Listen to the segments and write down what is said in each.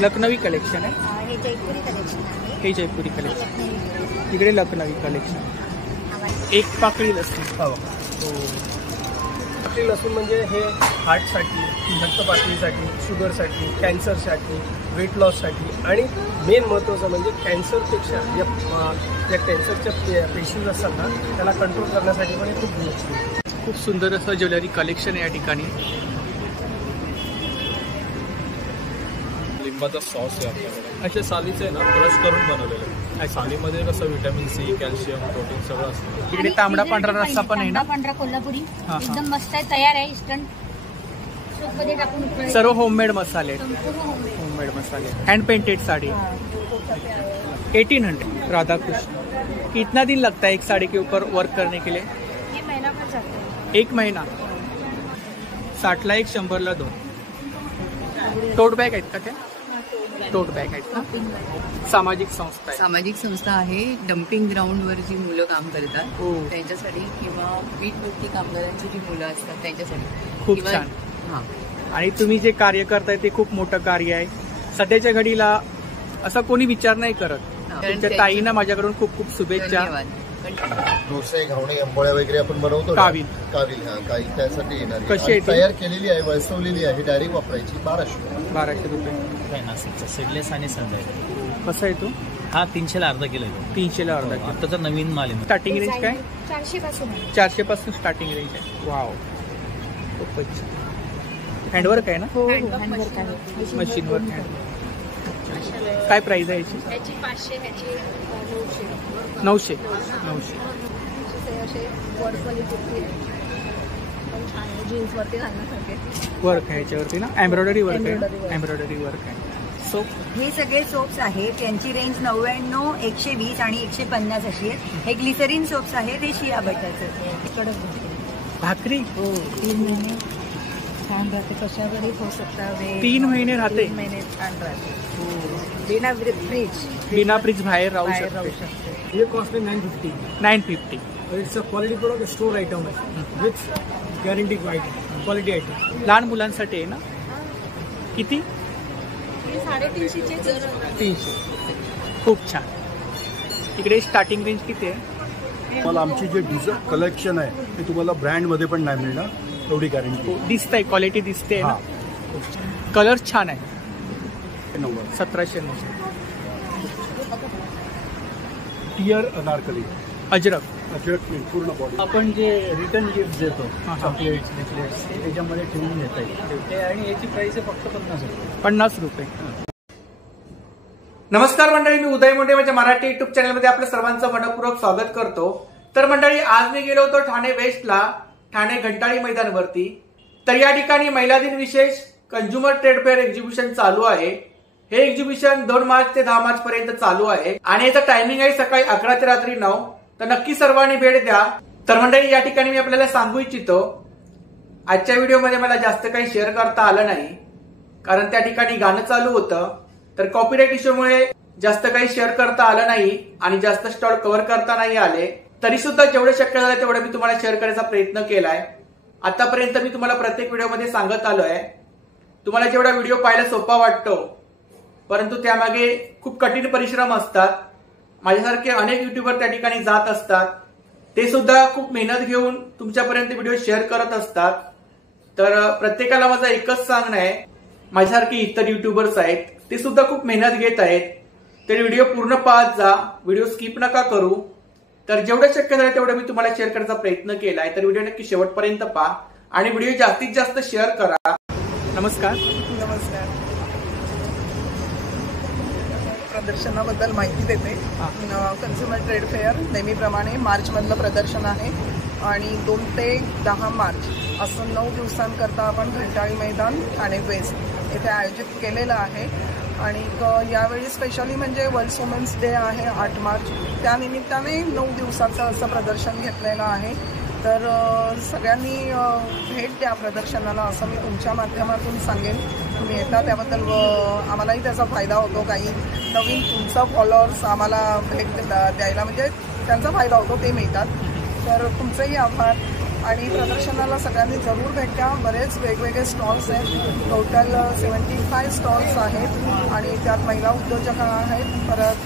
Lucknowi collection आहे. हे जयपुरी collection आहे. हे जयपुरी कलेक्शन. इकडे लखनवी कलेक्शन. एक पाकळी लसूण. हो, पाकळी लसूण म्हणजे हे हार्टसाठी, रक्तपातळीसाठी, शुगरसाठी, कॅन्सरसाठी, वेट लॉससाठी आणि मेन महत्त्वाचं म्हणजे कॅन्सरपेक्षा ज्या कॅन्सरच्या पेशंट असतात ना त्याला कंट्रोल करण्यासाठी पण हे खूप उपयुक्त आहे. खूप सुंदर असं ज्वेलरी कलेक्शन आहे या ठिकाणी. लिंबाचा सॉस आहे आपल्याकडे. अशा सालीचं आहे ना क्रश करून बनवलेलं आहे. सालीमध्ये कसं व्हिटॅमिन सी, कॅल्शियम, प्रोटीन सगळं असतं. इकडे तांबडा पांढरा रस्सा पण आहे ना. पांढरा कोल्हापुरी एकदम मस्त आहे. तयार आहे. इन्स्टंट सूप मध्ये टाकून. सर्व होममेड मसाले. होममेड मसाले. Hand painted sari 1800. राधा कृष्ण. कितना दिन लगता है एक साड़ी के ऊपर वर्क करने के लिए? ये महीना भर जाता है. 1 महिना. 60ला 1, 100ला 2. टोट बॅग आहेत का त्या? टोट बॅग आहेत का? सामाजिक संस्था आहे. सामाजिक संस्था आहे. डम्पिंग ग्राउंडवर जी मुलं काम करतात त्यांच्यासाठी किंवा वीटभट्टी कामगारांची जी मुलं असतात त्यांच्यासाठी. खूप छान. हां, आणि तुम्ही जे कार्य करताय ते खूप मोठं कार्य आहे. सध्याच्या घडीला असं कोणी विचार नाही करत. तुमच्या ताईंना माझ्याकडून खूप खूप शुभेच्छा. डोसे, घावणे, आंबोळ्या वगैरे आपण बनवतो. काविल काही त्यासाठी येणार. कशी आहे? तयार केलेली आहे, वळसवलेली आहे. डायरेक्ट वापरायची. 1200 रुपये. नाशिकचा सीडलेस आणि संडे. कसं आहे तो? हा 300ला अर्धा किलो आहे. 300ला अर्धा किलो. आताचा नवीन माल आहे. स्टार्टिंग रेंज काय? 400 पासून स्टार्टिंग रेंज आहे. वाव, खूपच. हँडवर्क आहे ना? हँडवर्क आहे. मशीनवर हँडवर्क. काय प्राइस आहे याची? याची 500, ह्याची 900. असे वर्क क्वालिटी जीन्स वरती घालण्यासारखे वर्क आहे याच्यावरती ना. एम्ब्रॉयडरी वर्क आहे. एम्ब्रॉयडरी वर्क आहे. सोप. हे सगळे सोप्स आहेत. त्यांची रेंज 99, 120 आणि 150 अशी आहे. हे ग्लिसरीन सोप्स आहेत. हे शिया बटरचे. भाकरी 3 महिने छान राहते. कशावरही होऊ शकतात. 3 महिने राहते. 3 महिने छान राहते. बिना फ्रीज बाहेर राहू शकते. ये कॉस्ट है 950. 950. It's a quality product, store item है विथ गॅरंटी क्वालिटी आइटम. लहान मुलांसाठी आहे ना. किती? 350. खूप छान. इकडे स्टार्टिंग रेंज किती आहे? तुम्हाला आमची जे डिझाईन कलेक्शन आहे ते तुम्हाला ब्रँडमध्ये पण नाही मिळणार. एवढी गॅरंटी. दिसतंय, क्वालिटी दिसते ना. कलर छान आहे. 1790. टियर अनारकली. अजरक पूर्ण बॉडी. आपण जे रिटर्न गिफ्ट देतो, चॉकलेट्स, नेकलेट्स, त्याच्यामध्ये ठेवून देता येईल. आणि याची प्राइस आहे फक्त 50 रुपये. नमस्कार मंडळी, मी उदय मुंडे माझ्या मराठी युट्यूब चॅनलमध्ये आपलं सर्वांचं मनपूर्वक स्वागत करतो. तर मंडळी, आज मी गेलो होतो ठाणे वेस्टला, ठाणे घंटाळी मैदानवरती. तर या ठिकाणी महिला दिन विशेष कंझ्युमर ट्रेड फेअर एक्झिबिशन चालू आहे. हे एक्झिबिशन 2 मार्च ते 10 मार्च पर्यंत चालू आहे आणि याचं टायमिंग आहे सकाळी 11 ते रात्री 9. तर नक्की सर्वांनी भेट द्या. तर मंडळी, या ठिकाणी मी आपल्याला सांगू इच्छितो, आजच्या व्हिडिओमध्ये मला जास्त काही शेअर करता आलं नाही, कारण त्या ठिकाणी गाणं चालू होतं. तर कॉपीराईट इश्यूमुळे जास्त काही शेअर करता आलं नाही आणि जास्त स्टॉल कव्हर करता नाही आले. तरी सुद्धा जेवढं शक्य झालं तेवढं मी तुम्हाला शेअर करायचा प्रयत्न केलाय. आतापर्यंत मी तुम्हाला प्रत्येक व्हिडिओमध्ये सांगत आलोय, तुम्हाला जेवढा व्हिडिओ पाहायला सोपा वाटतो, परंतु त्यामागे खूप कठीण परिश्रम असतात. माझ्यासारखे अनेक युट्यूबर त्या ठिकाणी जात असतात. ते सुद्धा खूप मेहनत घेऊन तुमच्यापर्यंत व्हिडिओ शेअर करत असतात. तर प्रत्येकाला माझं एकच सांगणं आहे, माझ्यासारखे इतर युट्यूबर्स आहेत, ते सुद्धा खूप मेहनत घेत आहेत. तर व्हिडिओ पूर्ण पाहत जा, व्हिडिओ स्किप नका करू. तर जेवढं शक्य झालं तेवढं मी तुम्हाला शेअर करायचा प्रयत्न केलाय. तर व्हिडिओ नक्की शेवटपर्यंत पहा आणि व्हिडिओ जास्तीत जास्त शेअर करा. नमस्कार. प्रदर्शनाबद्दल माहिती देते. कन्झ्युमर ट्रेड फेअर नेहमीप्रमाणे मार्चमधलं प्रदर्शन आहे आणि 2 ते 10 मार्च असं 9 दिवसांकरता आपण घंटाळी मैदान ठाणे वेस्ट येथे आयोजित केलेलं आहे. आणि यावेळी स्पेशली म्हणजे वर्ल्ड वुमेन्स डे आहे 8 मार्च, त्यानिमित्ताने 9 दिवसाचं असं प्रदर्शन घेतलेलं आहे. तर सगळ्यांनी भेट द्या प्रदर्शनाला असं मी तुमच्या माध्यमातून सांगेन. तुम्ही येता त्याबद्दल आम्हालाही त्याचा फायदा होतो. काही नवीन तुमचा फॉलोअर्स आम्हाला भेट द्यायला म्हणजे त्यांचा फायदा होतो, ते मिळतात. तर तुमचेही आभार. आणि प्रदर्शनाला सगळ्यांनी जरूर भेट द्या. बरेच वेगवेगळे स्टॉल्स आहेत. टोटल 75 स्टॉल्स आहेत आणि त्यात महिला उद्योजक आहेत. परत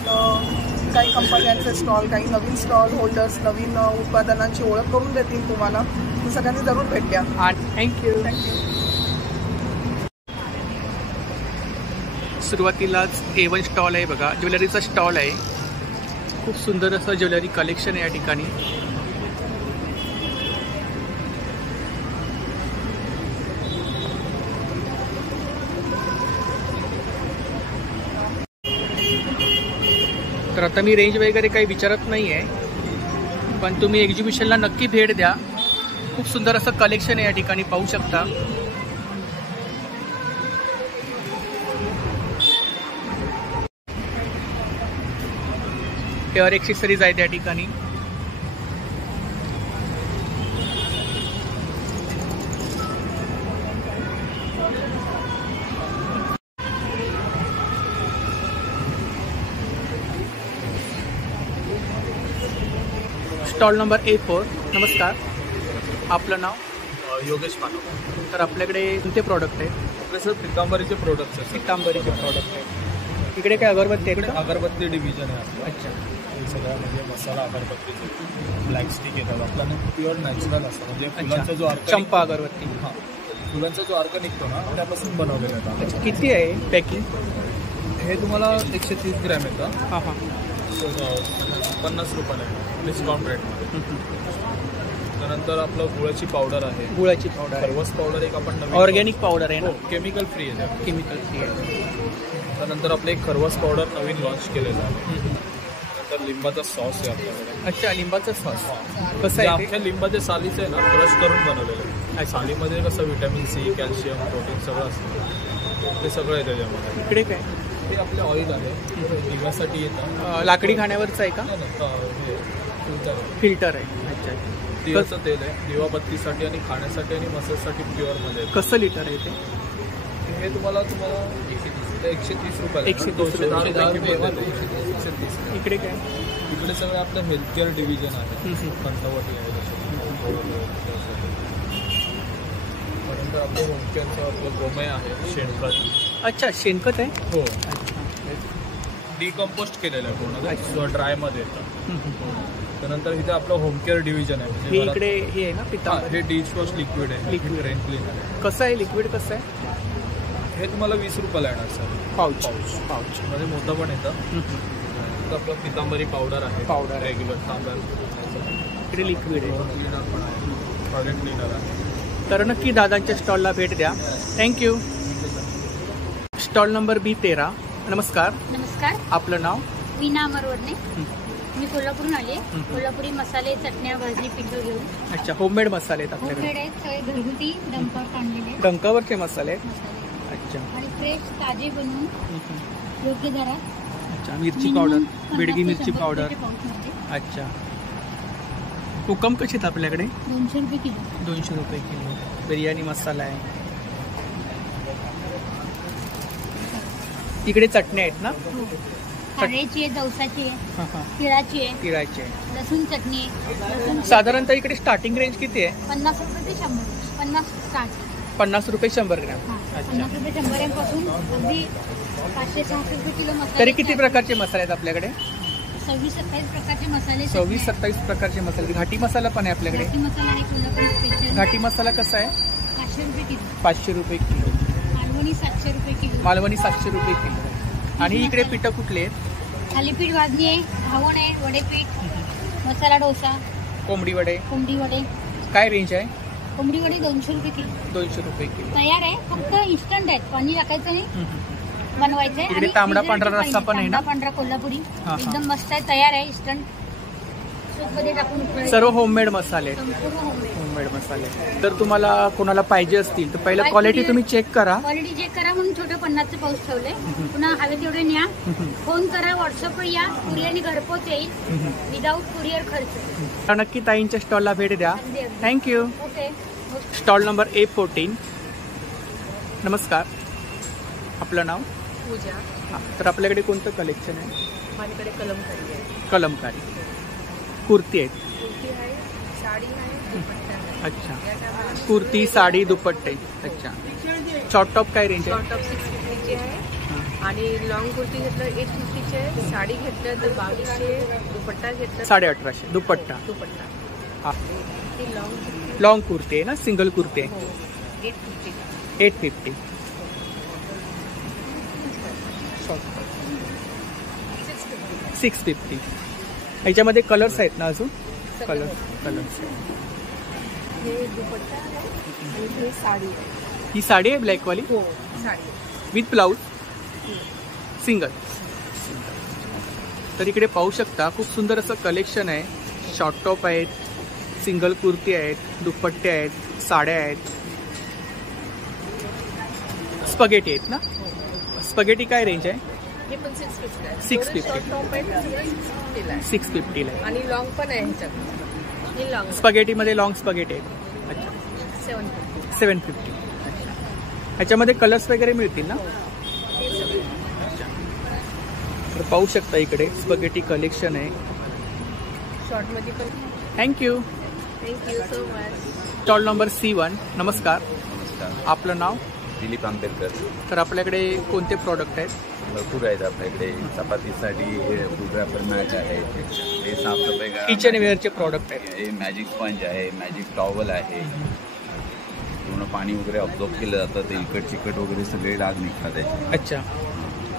काही कंपन्यांचे स्टॉल, काही नवीन स्टॉल होल्डर्स नवीन उत्पादनांची ओळख करून देतील तुम्हाला. सगळ्यांनी जरूर भेट द्या. थँक्यू. सुरुवातीलाच A1 स्टॉल आहे बघा, ज्वेलरीचा स्टॉल आहे. खूप सुंदर असं ज्वेलरी कलेक्शन आहे या ठिकाणी. तर आता मी रेंज वगैरे काही विचारत नाही आहे, पण तुम्ही एक्झिबिशनला नक्की भेट द्या. खूप सुंदर असं कलेक्शन आहे या ठिकाणी, पाहू शकता. हेअर एक्सेसरीज आहेत या ठिकाणी. Stall number A4. नमस्कार, आपलं नाव? योगेश मानव. तर आपल्याकडे कोणते प्रॉडक्ट आहेत? आपले सर पितांबरीचे प्रोडक्ट्स आहेत. पितांबरीचे प्रॉडक्ट आहेत. इकडे काय अगरबत्ती आहे? अगरबत्ती डिव्हिजन आहे आपलं. अच्छा. हे सगळं म्हणजे मसाला अगरबत्तीचे ब्लॅक स्टिक येतात. आपल्याला प्युअर नॅचरल असतं, म्हणजे फुलांचा जो अर्क, चंपा अगरबत्ती. हां, फुलांचा जो अर्क निघतो ना त्यापासून बनवलेला आहे. अच्छा, किती आहे पॅकिंग? हे तुम्हाला 130 ग्रॅम येतं. हां हां. 50 रुपयाला आहे डिस्काउंट रेटमध्ये. त्यानंतर आपलं गुळाची पावडर आहे. गुळाची पावडर, खरवस पावडर एक आपण नवीन ऑर्गॅनिक पावडर आहे ना? केमिकल फ्री आहे. केमिकल फ्री आहे. त्यानंतर आपलं एक खरवस पावडर नवीन लॉन्च केलेलं आहे. नंतर लिंबाचा सॉस आहे आपल्याकडे. अच्छा, लिंबाचा सॉस कसं हे आहे? अख्ख्या लिंबाच्या सालीचं आहे ना, क्रश करून बनवलेलं आहे. सालीमध्ये कसं व्हिटॅमिन C, कॅल्शियम, प्रोटीन सगळं असतं. ते सगळं आहे त्याच्यामध्ये. इकडे काय? हे आपले ऑइल आहे, दिव्यासाठी येतं. लाकडी खाण्यावरचं आहे का? हे फिल्टर आहे. अच्छा. दिव्याचं तेल आहे, दिवाबत्तीसाठी आणि खाण्यासाठी आणि मसाजसाठी प्युअरमध्ये. कसं लिटर आहे ते? हे तुम्हाला 130 रुपये. 130. इकडे काय? इकडे सगळं आपलं हेल्थकेअर डिव्हिजन आहे. कंठवटी आहे. त्यानंतर आपलं होमकेअरचं आपलं गोमय आहे, शेणखत. अच्छा, शेणखत आहे. हो, डिकम्पोस्ट केलेलं आहे पूर्ण, ड्रायमध्ये येतं. त्यानंतर इथे आपलं होमकेअर डिव्हिजन आहे. हे इकडे हे आहे ना पितांबरी? हे डिशवॉश लिक्विड आहे, लिक्विड रेन क्लीनर आहे. कसं आहे लिक्विड? कसं आहे? हे तुम्हाला 20 रुपयाला येणार सर. पाऊच मध्ये मोठं पण येतं. तर आपलं पितांबरी पावडर आहे, पावडर रेग्युलर तांबडा. इकडे लिक्विड आहे, क्लीनर पण आहे, टॉयलेट क्लीनर आहे. तर नक्की दादांच्या स्टॉलला भेट द्या. थँक्यू. Stall number B13. नमस्कार. नमस्कार, आपलं नाव? वीणा अमरवडने. मी कोल्हापूरून आले. कोल्हापुरी मसाले, चटण्या, भाजी, पिठं घेऊन. अच्छा, होममेड मसाले आहेत आपल्याकडे? होममेड आहेत, सगळे घरगुती डंपावर आणलेले डंकावरचे मसाले आहेत. मसाले अच्छा. आणि फ्रेश ताजे बनवून योग्य दरात. अच्छा, मिरची पावडर, बिडगी मिरची पावडर. अच्छा. कोकम कशी आहेत आपल्याकडे? 200 रुपये किलो. 200 रुपये किलो. बिर्याणी मसाला आहे. इकडे चटण्या आहेत ना? कारळ्याची आहे, जवसाची आहे, हां हां. तिळाची आहे, तिळाची आहे. लसूण चटणी आहे. साधारणतः इकडे स्टार्टिंग रेंज किती आहे? 50 रुपये ते 100. 50 स्टार्ट. 50 रुपये 100 ग्रॅम. 50 रुपये 100 ग्रॅमपासून अगदी 500-600 रुपये किलो मसाले. तरी किती प्रकारचे मसाले आहेत आपल्याकडे? 26-27 प्रकारचे मसाले. 26-27 प्रकारचे मसाले. घाटी मसाला पण आहे आपल्याकडे? घाटी मसाला आहे, कोल्हापूर स्पेशल. घाटी मसाला कसा आहे? 500 रुपये किलो. 500 रुपये किलो. मालवणी 700 रुपये किलो. मालवणी 700 रुपये किलो. आणि इकडे पिठं कुठले आहेत? थालीपीठ भाजणी आहे, घावण आहे, वडेपीठ, मसाला डोसा, कोंबडी वडे. कोंबडी वडे. काय रेंज आहे? कोंबडी वडे 200 रुपये किलो. 200 रुपये किलो. तयार आहे, फक्त इन्स्टंट आहेत, पाणी टाकायचं नाही, बनवायचं आहे. इकडे तांबडा पांढरा रस्सा पण आहे ना? तांबडा पांढरा कोल्हापुरी हां. एकदम मस्त आहे, तयार आहे, इन्स्टंट सूपमध्ये टाकून उकळायचं. सर्व होममेड मसाले. संपूर्ण homemade. होममेड मसाले. तर तुम्हाला कोणाला पाहिजे असतील तर पहिला क्वालिटी तुम्ही चेक करा. क्वालिटी चेक करा म्हणून छोटं 50चं पाऊस ठेवलंय. पुन्हा हवे तेवढे न्या, फोन करा, व्हॉट्सअपवर या, कुरिअरने घरपोच येईल, विदाऊट कुरिअर खर्च. नक्की ताईंच्या स्टॉलला भेट द्या. Thank you. Okay. Stall number A14. नमस्कार, आपलं नाव? पूजा. हां, तर आपल्याकडे कोणतं कलेक्शन आहे? माझ्याकडे कलमकारी आहे. कलमकारी. कुर्ती आहेत. कुर्ती आहे, साडी आहे, पट्ट्या आहे. अच्छा, कुर्ती, साडी, दुपट्टे. अच्छा, शॉर्ट टॉप काय रेंज आहे? शॉर्ट टॉप 650ची आहे आणि लॉंग कुर्ती घेतलं 850ची आहे. साडी घेतलं तर 2200. दुपट्टा घेतलं 1850. दुपट्टा. हा, ती लॉंग लॉंग कुर्ती आहे ना, सिंगल कुर्ती आहे. 850. 850. Short top 650. ह्याच्यामध्ये कलर्स आहेत ना अजून? कलर्स. हे दुपट्टा आहे आणि हे साडी आहे. ही साडी आहे ब्लॅकवाली हो, साडी विथ ब्लाऊज सिंगल. तर इकडे पाहू शकता खूप सुंदर असं कलेक्शन आहे. शॉर्ट टॉप आहेत, सिंगल कुर्ती आहेत, दुपट्टे आहेत, साड्या आहेत, स्पगेटी आहेत ना. स्पगेटी काय रेंज आहे? हे पण 650 आहे. 650. शॉर्ट टॉप आहे 650 ला आहे. 650 ला आहे. आणि लॉंग पण आहे ह्याच्यात. हे लॉंग स्पगेटीमध्ये लॉंग स्पगेटी आहेत. अच्छा, 750. 750. अच्छा, ह्याच्यामध्ये कलर्स वगैरे मिळतील ना? तर पाहू शकता इकडे स्पगेटी कलेक्शन आहे. शॉर्ट मध्ये पण. Thank you. Thank you so much. Stall number C1. नमस्कार. आपलं नाव? दिलीप आंबेडकर. तर आपल्याकडे कोणते प्रॉडक्ट आहेत? भरपूर आहेत आपल्याकडे. चपातीसाठी हे फूड रॅपर मॅट आहे, हे साफसफाई किचन वेअरचे प्रॉडक्ट आहेत. हे मॅजिक स्पंज आहे, मॅजिक टॉवल आहे. पूर्ण पाणी वगैरे ऑब्झॉर्ब केलं जातं, ते इकट चिकट वगैरे सगळे डाग निघतात त्याचे. अच्छा.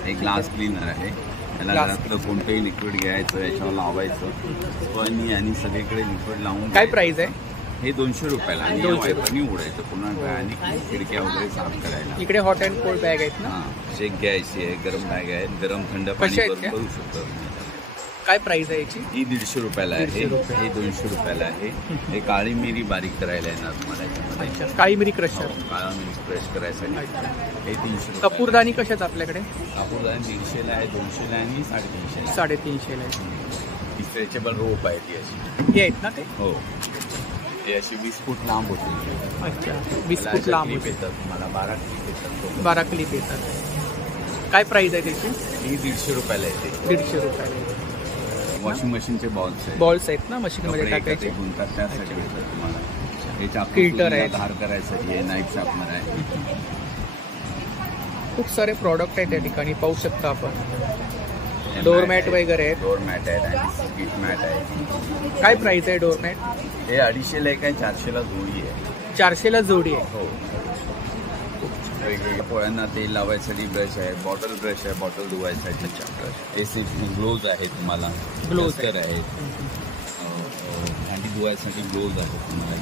एक ग्लास क्लीनर आहे, याला घरातलं कोणतंही लिक्विड घ्यायचं, याच्यावर लावायचं स्पंज आणि सगळीकडे लिक्विड लावून. काय प्राइस आहे? हे 200 रुपयाला आणि 200 रुपयांनी उडायचं पुन्हा आणि खिडक्या वगैरे साफ करायला. इकडे हॉट अँड कोल्ड बॅग आहेत ना? हां, शेक घ्यायची आहे, गरम बॅग आहे, गरम थंड पाणी करू शकतो. काय प्राइस आहे याची? ही 150 रुपयाला आहे, हे 200 रुपयाला आहे. हे काळी मिरी बारीक करायला येणार तुम्हाला याच्यामध्ये. काळी मिरी क्रशर. काळा मिरी क्रश करायसाठी हे 300. कपूरदानी कशात आपल्याकडे? कपूरदानी 300ला आहे, 200ला आहे आणि 350. 350ला आहे. स्ट्रेचेबल रोप आहे ती अशी. हे आहेत ना ते? हो, हे अशी 20 फूट लांब होती. अच्छा, 20 फूट लांब येतात तुम्हाला. 12 क्लिप येतात. 12 क्लिप येतात. काय प्राइस आहे त्याची? ही 150 रुपयाला येते. 150 रुपयाला. वॉशिंग मशीनचे बॉल्स आहेत. बॉल्स आहेत ना मशीनमध्ये टाकायचे? गुंतात त्यासाठी भेटतात तुम्हाला. हे चाकू फिल्टर आहे, धार करायसाठी आहे, नाईफ शार्पनर आहे. खूप सारे प्रॉडक्ट आहेत त्या ठिकाणी पाहू शकता आपण. डोरमॅट वगैरे आहेत. डोरमॅट आहे आणि स्किट मॅट आहे. काय प्राइस आहे डोरमॅट? हे 250ला एक आहे, 400ला जोडी आहे. 400ला जोडी आहे. हो. वेगवेगळ्या पोळ्यांना तेल लावायसाठी ब्रश आहे, बॉटल ब्रश आहे, बॉटल धुवायसाठी ब्रश. हे ग्लोव्ज आहे तुम्हाला. ग्लोव्ज आहेत. भांडी धुवायसाठी ग्लोव्ज आहेत तुम्हाला.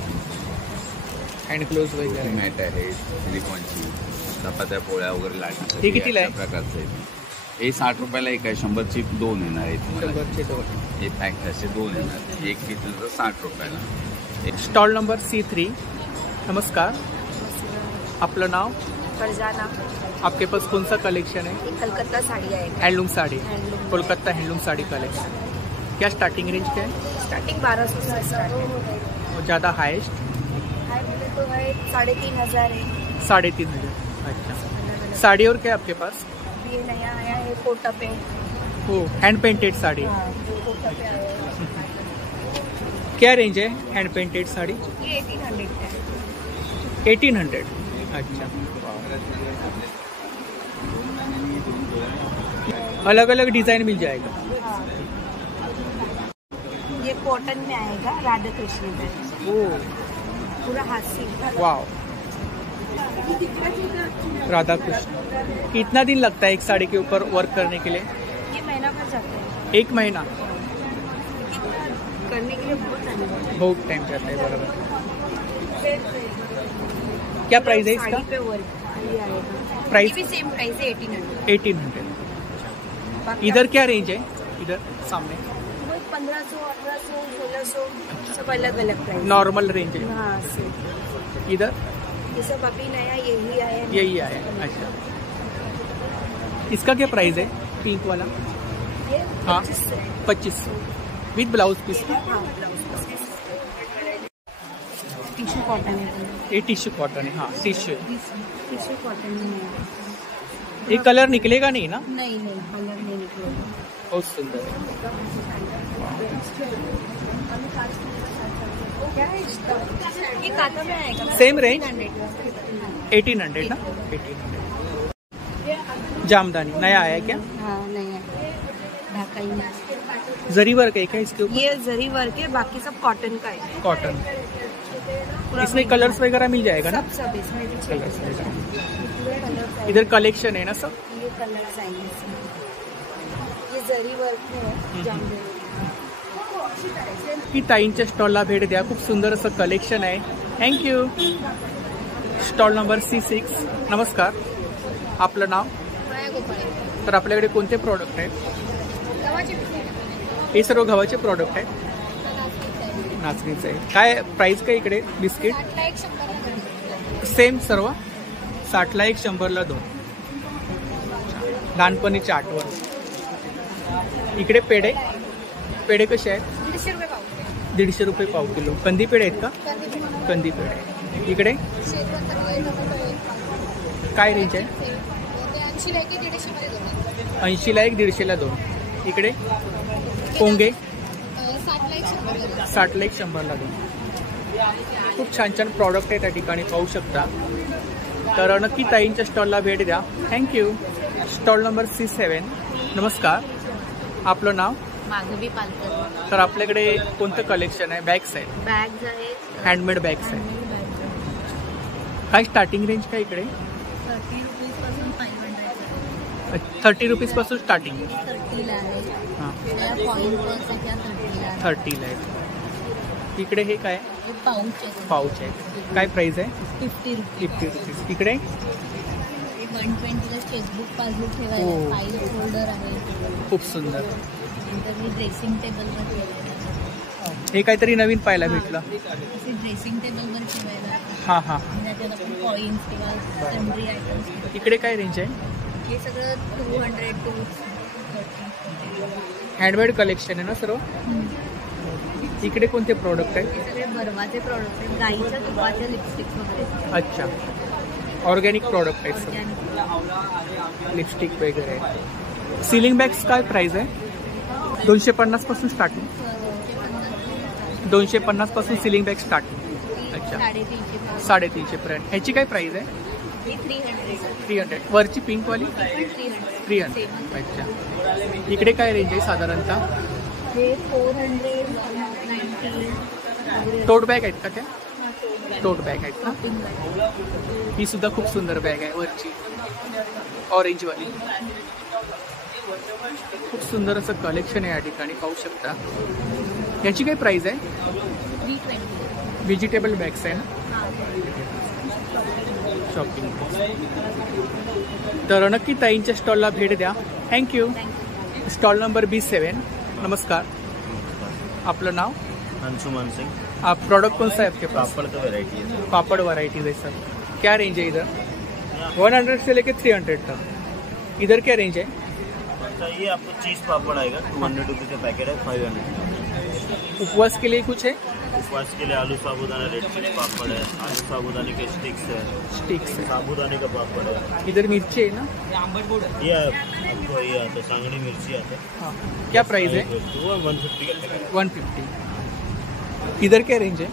हँड ग्लोव्ज वगैरे. मॅट आहे सिलिकॉनची. चपात्या पोळ्या वगैरे लाटण्यासाठी. हे कितीला आहे? प्रकारचं आहे. हे 60 रुपयाला एक आहे, 100ची 2 येणार आहे तुम्हाला. 100चे 2. हे पॅक असे 2 येणार. एक घेतलं तर 60 रुपयाला. Stall number C3. नमस्कार. आपलं नाव? फरजाना. आपके पास कौन सा कलेक्शन है? कलकत्ता साड़ी है, handloom sari. Kolkata handloom sari collection. क्या स्टार्टिंग रेंज क्या है? स्टार्टिंग 1200 से स्टार्ट है. और ज़्यादा हाईएस्ट? हाई बोले तो है 3500 है. 3500. अच्छा. साड़ी और क्या है आपके पास? ये नया आया है कोटा पे. ओ, हैंड पेंटेड साड़ी. कोटा पे आया है. क्या रेंज है हैंड पेंटेड साड़ी? ये 1800 है. 1800. अच्छा. अलग अलग डिजाइन मिल जाएगा. ये कॉटन में आएगा, राधा कृष्ण का. ओ, पूरा हाथ से. वाव. राधा कृष्ण. कितना दिन लगता है एक साड़ी के ऊपर वर्क करने के लिए? ये महीना भर जाता है. 1 महीना करने के लिए बहुत टाइम जाता है. बराबर. क्या प्राइस है इसका? साड़ी पे वर्क प्राइस भी सेम प्राइस है 1800. 1800. इधर क्या रेंज है? इधर सामने 1500, 1800, 1600 सब अलग अलग प्राइस. नॉर्मल रेंज है. हाँ से. इधर ये सब अभी नया यही आया. यही आया. अच्छा. इसका क्या प्राइस है पिंक वाला? ये हाँ 2500 विथ ब्लाउज पीस. हाँ टिश्यू कॉटन है. ये टिश्यू कॉटन है. हाँ टिश्यू. टिश्यू कॉटन में है. ये कलर निकलेगा नहीं ना? नहीं कलर नहीं निकलेगा. बहुत सुंदर है. ये कातम आहे का? सेम रेंज 1800 ना 1800। जामदानी नया आया है क्या? हाँ नहीं है, ढाका ही है। जरी वर्क है क्या इसके ऊपर? ये जरी वर्क है, बाकी सब कॉटन का है। कॉटन। इसमें कलर्स वगैरह मिल जाएगा ना? सब इसमें भी कलर्स इधर कलेक्शन है ना सब? ये कलर्स आएंगे इसमें। ये जरी वर्क में है, जामदानी। की ताईंच्या स्टॉलला भेट द्या, खूप सुंदर असं कलेक्शन आहे। थँक्यू। Stall number C6। नमस्कार, आपलं नाव? तर आपल्याकडे कोणते प्रॉडक्ट आहेत? हे सर्व गव्हाचे प्रॉडक्ट आहेत, नाचणीचे आहे। काय प्राइस काय इकडे? बिस्किट सेम सर्व 60ला 1 100ला 2। लहानपणीची आठवण। इकडे पेढे पेढे कसे आहेत? 150 रुपये पाव किलो। कंदी पेढे आहेत का? कंदी पेढे। इकडे काय रेंज आहे? 80ला 1 150ला 2। इकडे पोंगे 60ला 1 100ला 2। खूप छान छान प्रॉडक्ट आहे त्या ठिकाणी, पाहू शकता। तर नक्की ताईंच्या स्टॉलला भेट द्या। थँक्यू। Stall number C7। नमस्कार, आपलं नाव? माधवी पालकर। तर आपल्याकडे कोणतं कलेक्शन आहे? बॅग्स आहेत, बॅग्स आहेत, हँडमेड बॅग्स आहेत। काय स्टार्टिंग रेंज काय इकडे? 30 रुपीजपासून स्टार्टिंग। 30ला आहे, हां, पॉइंट 30ला आहे। इकडे हे काय? पाऊच आहे। काय प्राइस आहे? 50 रुपीज। इकडे 120ला चेकबुक पासबुक ठेवायला, फाईल होल्डर आहे, खूप सुंदर। ड्रेसिंग टेबलवर हे काहीतरी नवीन पाहायला भेटलं। ड्रेसिंग टेबलवर ठेवायला, हां हां। त्याच्यात आपण कॉइन्स किंवा सन्ड्री आयटम्स। इकडे काय रेंज आहे? हे सगळं 200 to 30। हँडमेड कलेक्शन आहे ना सर्व? इकडे कोणते प्रॉडक्ट आहेत? सगळे बर्वाचे प्रॉडक्ट आहेत, गाईच्या तुपाच्या लिपस्टिक्स वगैरे। अच्छा, ऑर्गॅनिक प्रॉडक्ट आहेत सर, लिपस्टिक वगैरे आहे। सिलिंग बॅग्स काय प्राइस आहे? 250 पासून स्टार्टिंग। 250 पासून सिलिंग बॅग स्टार्टिंग। अच्छा, 350 पर्यंत। ह्याची काय प्राइस आहे? 300। वरची पिंकवाली 300। अच्छा, इकडे काय रेंज आहे साधारणतः? हे 400, 190। टोट बॅग आहेत का त्या? टोट बॅग आहेत का? ही सुद्धा खूप सुंदर बॅग आहे, वरची ऑरेंजवाली। खूप सुंदर असं कलेक्शन आहे या ठिकाणी, पाहू शकता। याची काय प्राइस आहे? 320। व्हेजिटेबल बॅग्स आहे ना? शॉपिंग। तर नक्की ताईंच्या स्टॉलला भेट द्या। थँक्यू। Stall number B7। नमस्कार, आपलं नाव? अंशुमन सिंह। आप प्रोडक्ट कौन सा है आपके पास? पापड़ का वैरायटी है। पापड़ वैरायटीज है सर। क्या रेंज है इधर? 100 से लेके 300 तक। इधर क्या रेंज है? ये आपको चीज पापड़ आएगा, 200 रुपये का पैकेट है, 500। उपवास के लिए कुछ है? उपवास के लिए आलू साबुदाना रेड चिली पापड़ है, आलू साबुदाने के स्टिक्स है, साबुदाने का पापड़ है। इधर मिर्ची है ना? ये आपको ये आता सांगड़ी मिर्ची आता है। हाँ। क्या प्राइस है? वो 150 का पैकेट। 150। इधर क्या रेंज है?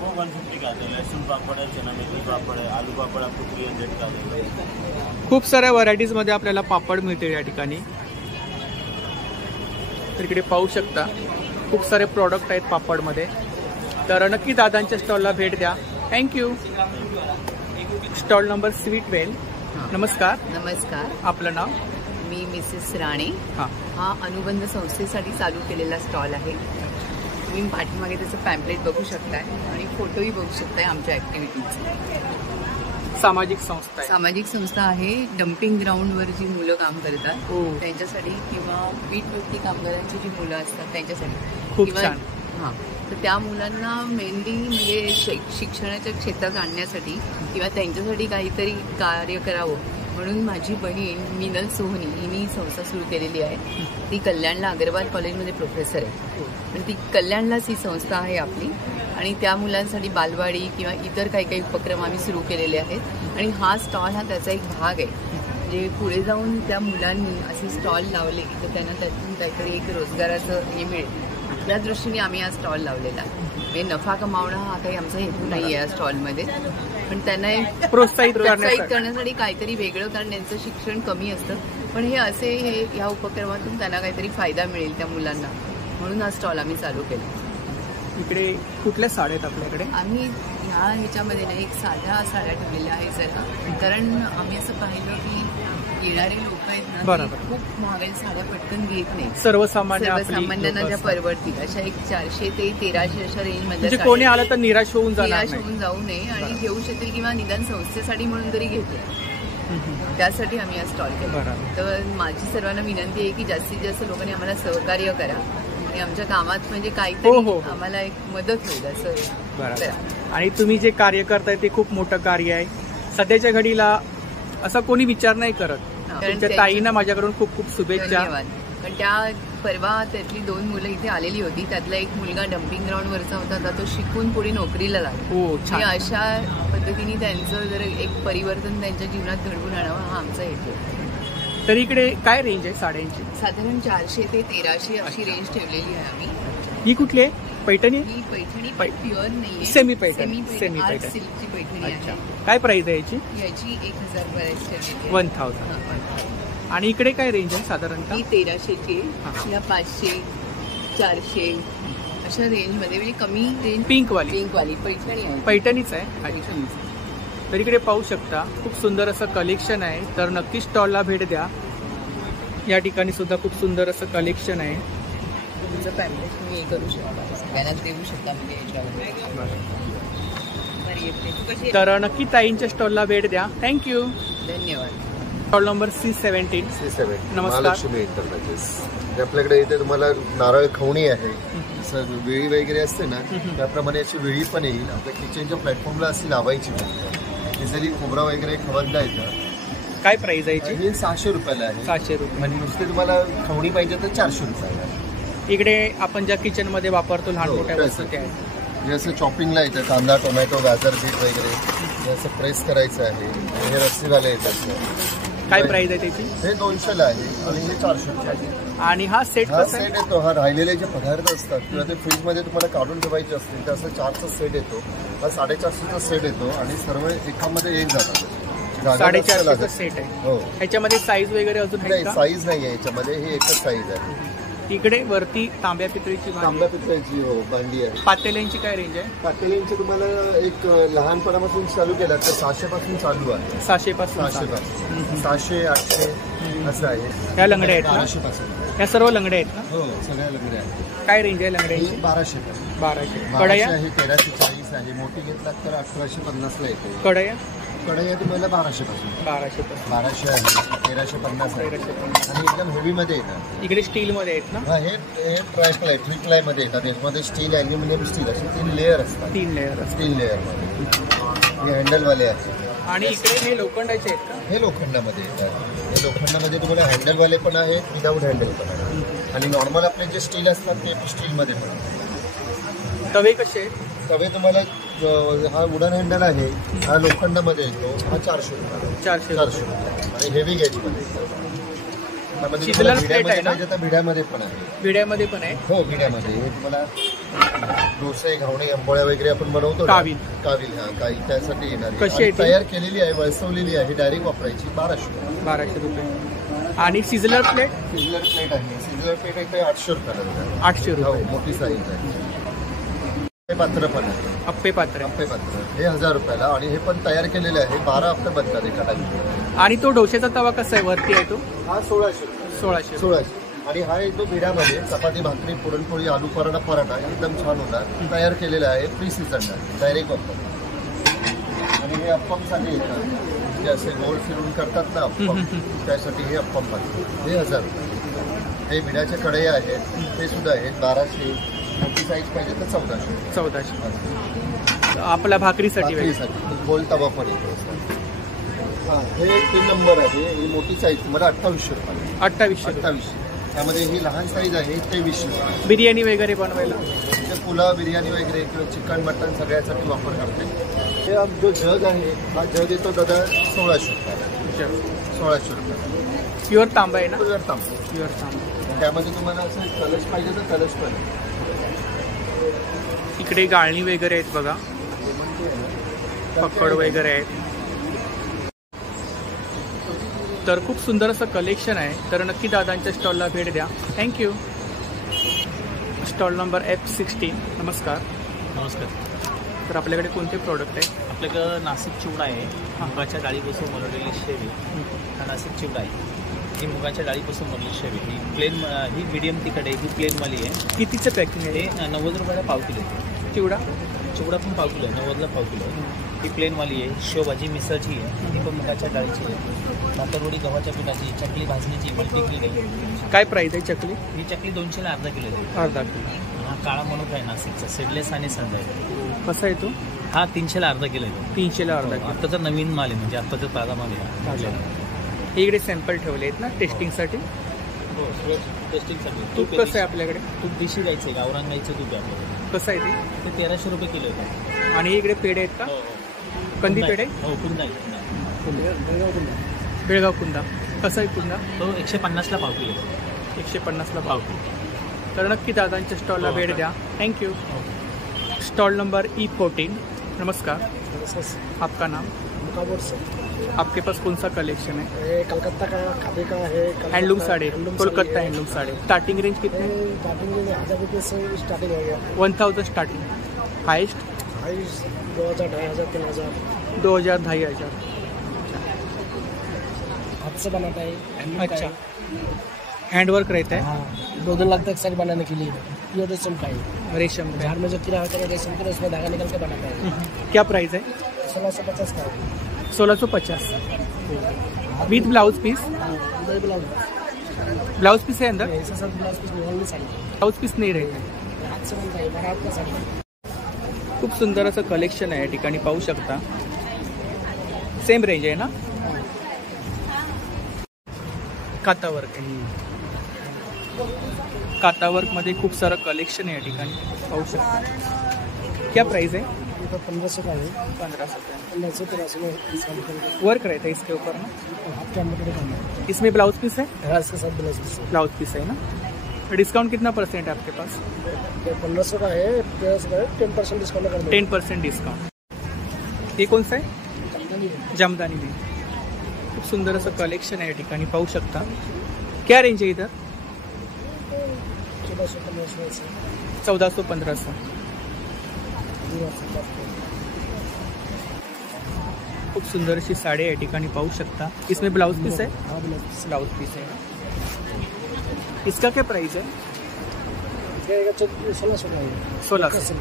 वो 150 का आता है। लहसुन पापड़ है, चना मेथी पापड़ है, आलू पापड़ आपको 300 का आता है। खूप साऱ्या व्हरायटीज मध्ये आपल्याला पापड मिळते या ठिकाणी। तर इकडे पाहू शकता, खूप सारे प्रॉडक्ट आहेत पापडमध्ये। तर नक्की दादांच्या स्टॉलला भेट द्या। थँक्यू। Stall number C12। नमस्कार। नमस्कार, आपलं नाव? मी मिसेस राणे। हां, हा अनुबंध संस्थेसाठी चालू केलेला स्टॉल आहे। तुम्ही पाठीमागे त्याचं पॅम्पलेट बघू शकताय आणि फोटोही बघू शकताय आमच्या ॲक्टिव्हिटीज। सामाजिक संस्था आहे। सामाजिक संस्था आहे। डम्पिंग ग्राउंडवर जी मुलं काम करतात हो, त्यांच्यासाठी किंवा वीटभट्टी कामगारांची जी मुलं असतात त्यांच्यासाठी, खूप किंवा छान। हां, तर त्या मुलांना मेनली म्हणजे शिक्षणाच्या क्षेत्रात आणण्यासाठी किंवा त्यांच्यासाठी काहीतरी कार्य करावं म्हणून माझी बहीण मिनल सोहनी हिने संस्था सुरू केलेली आहे। ती कल्याणला अग्रवाल कॉलेजमध्ये प्रोफेसर आहे, पण ती कल्याणलाच ही संस्था आहे आपली। आणि त्या मुलांसाठी बालवाडी किंवा इतर काही काही उपक्रम आम्ही सुरू केलेले आहेत आणि हा स्टॉल हा त्याचा एक भाग आहे। म्हणजे पुढे जाऊन त्या मुलांनी असे स्टॉल लावले तर त्यांना त्यातून काहीतरी एक रोजगाराचं हे मिळेल या दृष्टीने आम्ही हा स्टॉल लावलेला. म्हणजे नफा कमावणं हा काही आमचा हेतू नाही आहे या स्टॉलमध्ये, पण त्यांना प्रोत्साहित करण्यासाठी काहीतरी वेगळं, कारण त्यांचं शिक्षण कमी असतं, पण हे असे ह्या उपक्रमातून त्यांना काहीतरी फायदा मिळेल त्या मुलांना, म्हणून हा स्टॉल आम्ही चालू केला. इकडे कुठल्या साड्या आहेत आपल्याकडे? आम्ही ह्याच्यामध्ये ना एक साध्या साड्या ठेवलेल्या आहेत जरा, कारण आम्ही असं पाहिलं की येणारे लोक आहेत ना खूप महागाई साड्या पटकन घेत नाही. सर्वसामान्यांना ज्या परवडतील अशा एक 400 ते 1300 अशा रेंज मध्ये कोणी आलं तर निराश होऊन जाऊ नये आणि घेऊ शकेल, किंवा निदान संस्थेसाठी म्हणून तरी घेते, त्यासाठी आम्ही हा स्टॉल केला. तर माझी सर्वांना विनंती आहे की जास्तीत जास्त लोकांनी आम्हाला सहकार्य करा आणि आमच्या कामात म्हणजे काहीतरी आम्हाला एक मदत होईल असं. आणि तुम्ही जे कार्य करताय ते खूप मोठं कार्य आहे. सध्याच्या घडीला असा कोणी विचार नाही करत. तुमच्या ताईंना माझ्याकडून खूप खूप शुभेच्छा. पण त्या परवा त्यातली 2 मुलं इथे आलेली होती, त्यातला एक मुलगा डम्पिंग ग्राउंडवरचा होता, तर तो शिकून पुढे नोकरीला लागला. अशा पद्धतीने त्यांचं जर एक परिवर्तन त्यांच्या जीवनात घडवून आणावं हा आमचा हेतू. तर इकडे काय रेंज आहे साड्यांची? साधारण 400 ते 1300 अशी रेंज ठेवलेली आहे आम्ही. ही कुठली आहे? पैठणी? ही पैठणी प्युअर नाहीये, सेमी पैठणी. सिल्कची पैठणी आहे. काय प्राइस आहे याची? 1000 प्राइस. 1000. आणि इकडे काय रेंज आहे साधारणतः? ही 1300ची, या 500, 400 अशा रेंज मध्ये, म्हणजे कमी रेंज. पिंकवाली पैठणी आहे. पैठणीच आहे. तर इकडे पाहू शकता खूप सुंदर असं कलेक्शन आहे. तर नक्की स्टॉलला भेट द्या. या ठिकाणी सुद्धा खूप सुंदर असं कलेक्शन आहे. तुमचं पॅम्पलेट तुम्ही हे करू शकता, सगळ्यांना देऊ शकता. तर नक्की ताईंच्या स्टॉलला भेट द्या. थँक्यू. धन्यवाद. Stall number C17. नमस्कार. महालक्ष्मी एंटरप्राइजेस. आपल्याकडे इथे तुम्हाला नारळ खवणी आहे, वेळी वगैरे असते ना त्याप्रमाणे अशी वेळी पण येईल. आपल्या किचनच्या प्लॅटफॉर्मला अशी लावायची इझिली. खोबरा वगैरे खवणता येतं. काय प्राइस आहे याची? 600 रुपयाला आहे. 600 रुपये. आणि नुसते तुम्हाला खवणी पाहिजे तर 400 रुपयाला. इकडे आपण ज्या किचन मध्ये वापरतो लहान मोठ्या वस्तू त्या आहेत. हे असं चॉपिंगला येतं, कांदा, टोमॅटो, गाजर, बीट वगैरे हे असं प्रेस करायचं आहे. हे रस्सीवाले येतात. काय प्राइस आहे त्याची? हे 200ला आहे आणि हे 400 आहे. आणि हा सेट येतो. हा राहिलेले जे पदार्थ असतात किंवा ते फ्रीजमध्ये तुम्हाला काढून ठेवायचे असतील तर असं 4चा सेट येतो. हा 450चा सेट येतो आणि सर्व एकामध्ये एक जातात. 450चा सेट आहे. हो. ह्याच्यामध्ये साईज वगैरे अजून नाही, साईज नाही आहे याच्यामध्ये. हे एकच साईज आहे. इकडे वरती तांब्या पितळीची भांडी आहे. पातेल्यांची काय रेंज आहे? पातेल्यांची तुम्हाला एक लहानपणापासून चालू केला तर 600 पासून चालू आहे. 600 पासून 600, 800 असं आहे. ह्या लंगड्या आहेत 1200 पासून. ह्या सर्व लंगड्या आहेत ना? हो, सगळ्या लंगड्या आहेत. काय रेंज आहे लंगड्यांची? 1200. कढया आहे 1340 आहे. मोठी घेतलात तर 1850ला येते. कढया तुम्हाला 1200 पासून. 1200 आहे, 1350 आहे. आणि एकदम हेवी मध्ये येतात. इकडे स्टील मध्ये आहेत ना? हे ट्रायप्लाय, 3 प्लाय मध्ये येतात. यामध्ये स्टील, ॲल्युमिनियम, स्टील असे 3 लेअर असतात. 3 लेअर. स्टील लेअर मध्ये हे हँडलवाले आहेत. आणि इकडे हे लोखंडाचे आहेत का? हे लोखंडामध्ये येतात. हे लोखंडामध्ये तुम्हाला हँडलवाले पण आहेत, विदाऊट हँडल पण आहेत. आणि नॉर्मल आपले जे स्टील असतात ते स्टीलमध्ये पण आहेत. तवे कसे आहेत? तवे तुम्हाला हा वुडन हँडल आहे, हा लोखंडामध्ये येतो. हा 400 रुपये. आणि हेवी गेजमध्ये. भिड्यामध्ये पण आहे. भिड्यामध्ये पण आहे. हो, भिड्यामध्ये. हे तुम्हाला डोसे, घावणे, आंबोळ्या वगैरे आपण बनवतो. काविल हा काही त्यासाठी येणार. कशी तयार केलेली आहे, वळसवलेली आहे, डायरेक्ट वापरायची. 1200 रुपये. आणि सिझलर प्लेट? सिझलर प्लेट आहे. सिझलर प्लेट आहे 800 रुपयाला. 800 रुपये. मोठी साईज आहे. पात्र पण आहे. अप्पे पात्र हे 1000 रुपयाला. आणि हे पण तयार केलेले आहे. 12 अप्पे बनतात एका टाईम. आणि तो डोश्याचा तवा कसा आहे? वरती आहे तो? हा 1600. आणि हा येतो भिड्यामध्ये. चपाती, भाकरी, पुरणपोळी, आलू पराठा एकदम छान होणार. तयार केलेला आहे. प्री सीझन डायरेक्ट वापरतात. आणि हे अप्पमसाठी येतात, जे असे गोल फिरून करतात ना अप्पम, त्यासाठी हे अप्पम पाहिजे. हे 1000 रुपये. हे भिड्याचे कढई आहेत, ते सुद्धा आहेत 1200. मोठी साईज पाहिजे तर 1400. आपल्या भाकरीसाठी गोल तवा पण येतो. हे 3 नंबर आहे. ही मोठी साईज तुम्हाला 2800 रुपये. 2800. त्यामध्ये ही लहान साईज आहे 2300 रुपये. बिर्याणी वगैरे बनवायला, पुलाव, बिर्याणी वगैरे किंवा चिकन, मटन सगळ्यासाठी वापर करते. हे जो जग आहे, हा जग येतो दादा 1600 रुपये. 1600 रुपये. प्युअर तांबा आहे ना? प्युअर तांबा. त्यामध्ये तुम्हाला असं कलश पाहिजे तर कलश पण इकडे गाळणी वगैरे आहेत बघा, पकड वगैरे आहेत. तर खूप सुंदर असं कलेक्शन आहे. तर नक्की दादांच्या स्टॉलला भेट द्या. थँक्यू. Stall number F16. नमस्कार. नमस्कार. तर आपल्याकडे कोणते प्रोडक्ट आहे? आपल्याकडं नाशिक चिवडा आहे, मुगाच्या डाळीपासून बनवलेली शेव आहे. हा नाशिक चिवडा आहे. ही मुगाच्या डाळीपासून बनवलेली शेव आहे. ही प्लेन, ही मीडियम तिखट आहे, ही प्लेनवाली आहे. कितीचं पॅकिंग आहे? हे 90 रुपयाला पाव किलो आहे. चिवडा पण पाव किलो आहे, 90ला पाव किलो आहे. ही प्लेनवाली आहे. शेवभाजी मिसळची आहे, ही पण मुगाच्या डाळीची आहे. भाकरवडी गव्हाच्या पिठाची, चकली भाजणीची, मल्टीग्रेन. काय प्राईस आहे चकली? ही चकली 200ला अर्धा किलो आहे. अर्धा किलो. हा काळा मनुका आहे नाशिकचा, सीडलेस आणि संडा आहे. कसा आहे तो? हा 300ला अर्धा किलो आहे. 300ला अर्धा किलो. आत्ताचा नवीन माल आहे, म्हणजे आत्ताचा ताजा माल आहे. इकडे सॅम्पल ठेवले आहेत ना टेस्टिंगसाठी? हो, टेस्टिंगसाठी. तूप कसं आहे आपल्याकडे? तूप देशी गायचं आहे, गावरान गायचं तूप आहे आपल्याकडे. कसं आहे ते? 1300 रुपये किलो आहे. आणि इकडे पेढे आहेत का? कंदी पेढे? हो, कुंदा आहे. बेळगाव कुंदा. कसा आहे कुंदा? तो 150ला पाव किलो. 150ला पाव किलो. तर नक्की दादांच्या स्टॉलला भेट द्या. थँक्यू. Stall number E14. नमस्कार. आपका नाम? मुकाबोर से. आपके पास कौन सा कलेक्शन है? कलकत्ता का खादी का है. Handloom sari, Kolkata handloom sari. Starting range कितने? स्टार्टिंग रेंज 1000 रुपये से स्टार्टिंग हो गया. 1000 स्टार्टिंग. हाइस्ट 2000, 2500, 3000. 2000, 2500. हाथ से बनाता है. अच्छा, हैंडवर्क रहता है. हाँ, 2 दिन लगता है एक साड़ी बनाने के लिए. ये रेशम का है. रेशम का. झाड़ में जो कीड़ा होता है रेशम का, उसमें धागा निकल के बनाता है. क्या प्राइस है? 1650 का है. 1650 with blouse piece. Blouse piece है अंदर? ऐसा सब ब्लाउज पीस नहीं, साड़ी ब्लाउज पीस नहीं रहेगा. हाथ से बनता है, बारात का साड़ी. खूप सुंदर असं कलेक्शन आहे या ठिकाणी, पाहू शकता. सेम रेंज आहे ना? कातावर्क आहे. कातावर्कमध्ये खूप सारं कलेक्शन आहे या ठिकाणी, पाहू शकता. क्या प्राइस है? 1500 का है. 1500 का. 1500 में वर्क रहता है इसके ऊपर ना? हाथ के अंदर. इसमें ब्लाउज पीस है? हाँ, इसके साथ ब्लाउज पीस है. ब्लाउज पीस है ना? डिस्काउंट कितना % है आपके पास? 1500 का है, 10% डिस्काउंट कर. 10% डिस्काउंट. ये कौन सा है? जामदानी में. खूप सुंदर असं कलेक्शन आहे या ठिकाणी, पाहू शकता. क्या रेंज है इधर? 1400-1500. खूप सुंदर अशी साडी या ठिकाणी पाहू शकता. इसमें ब्लाउज पीस है? ब्लाउज पीस है. इसका क्या प्राइस है? 1600.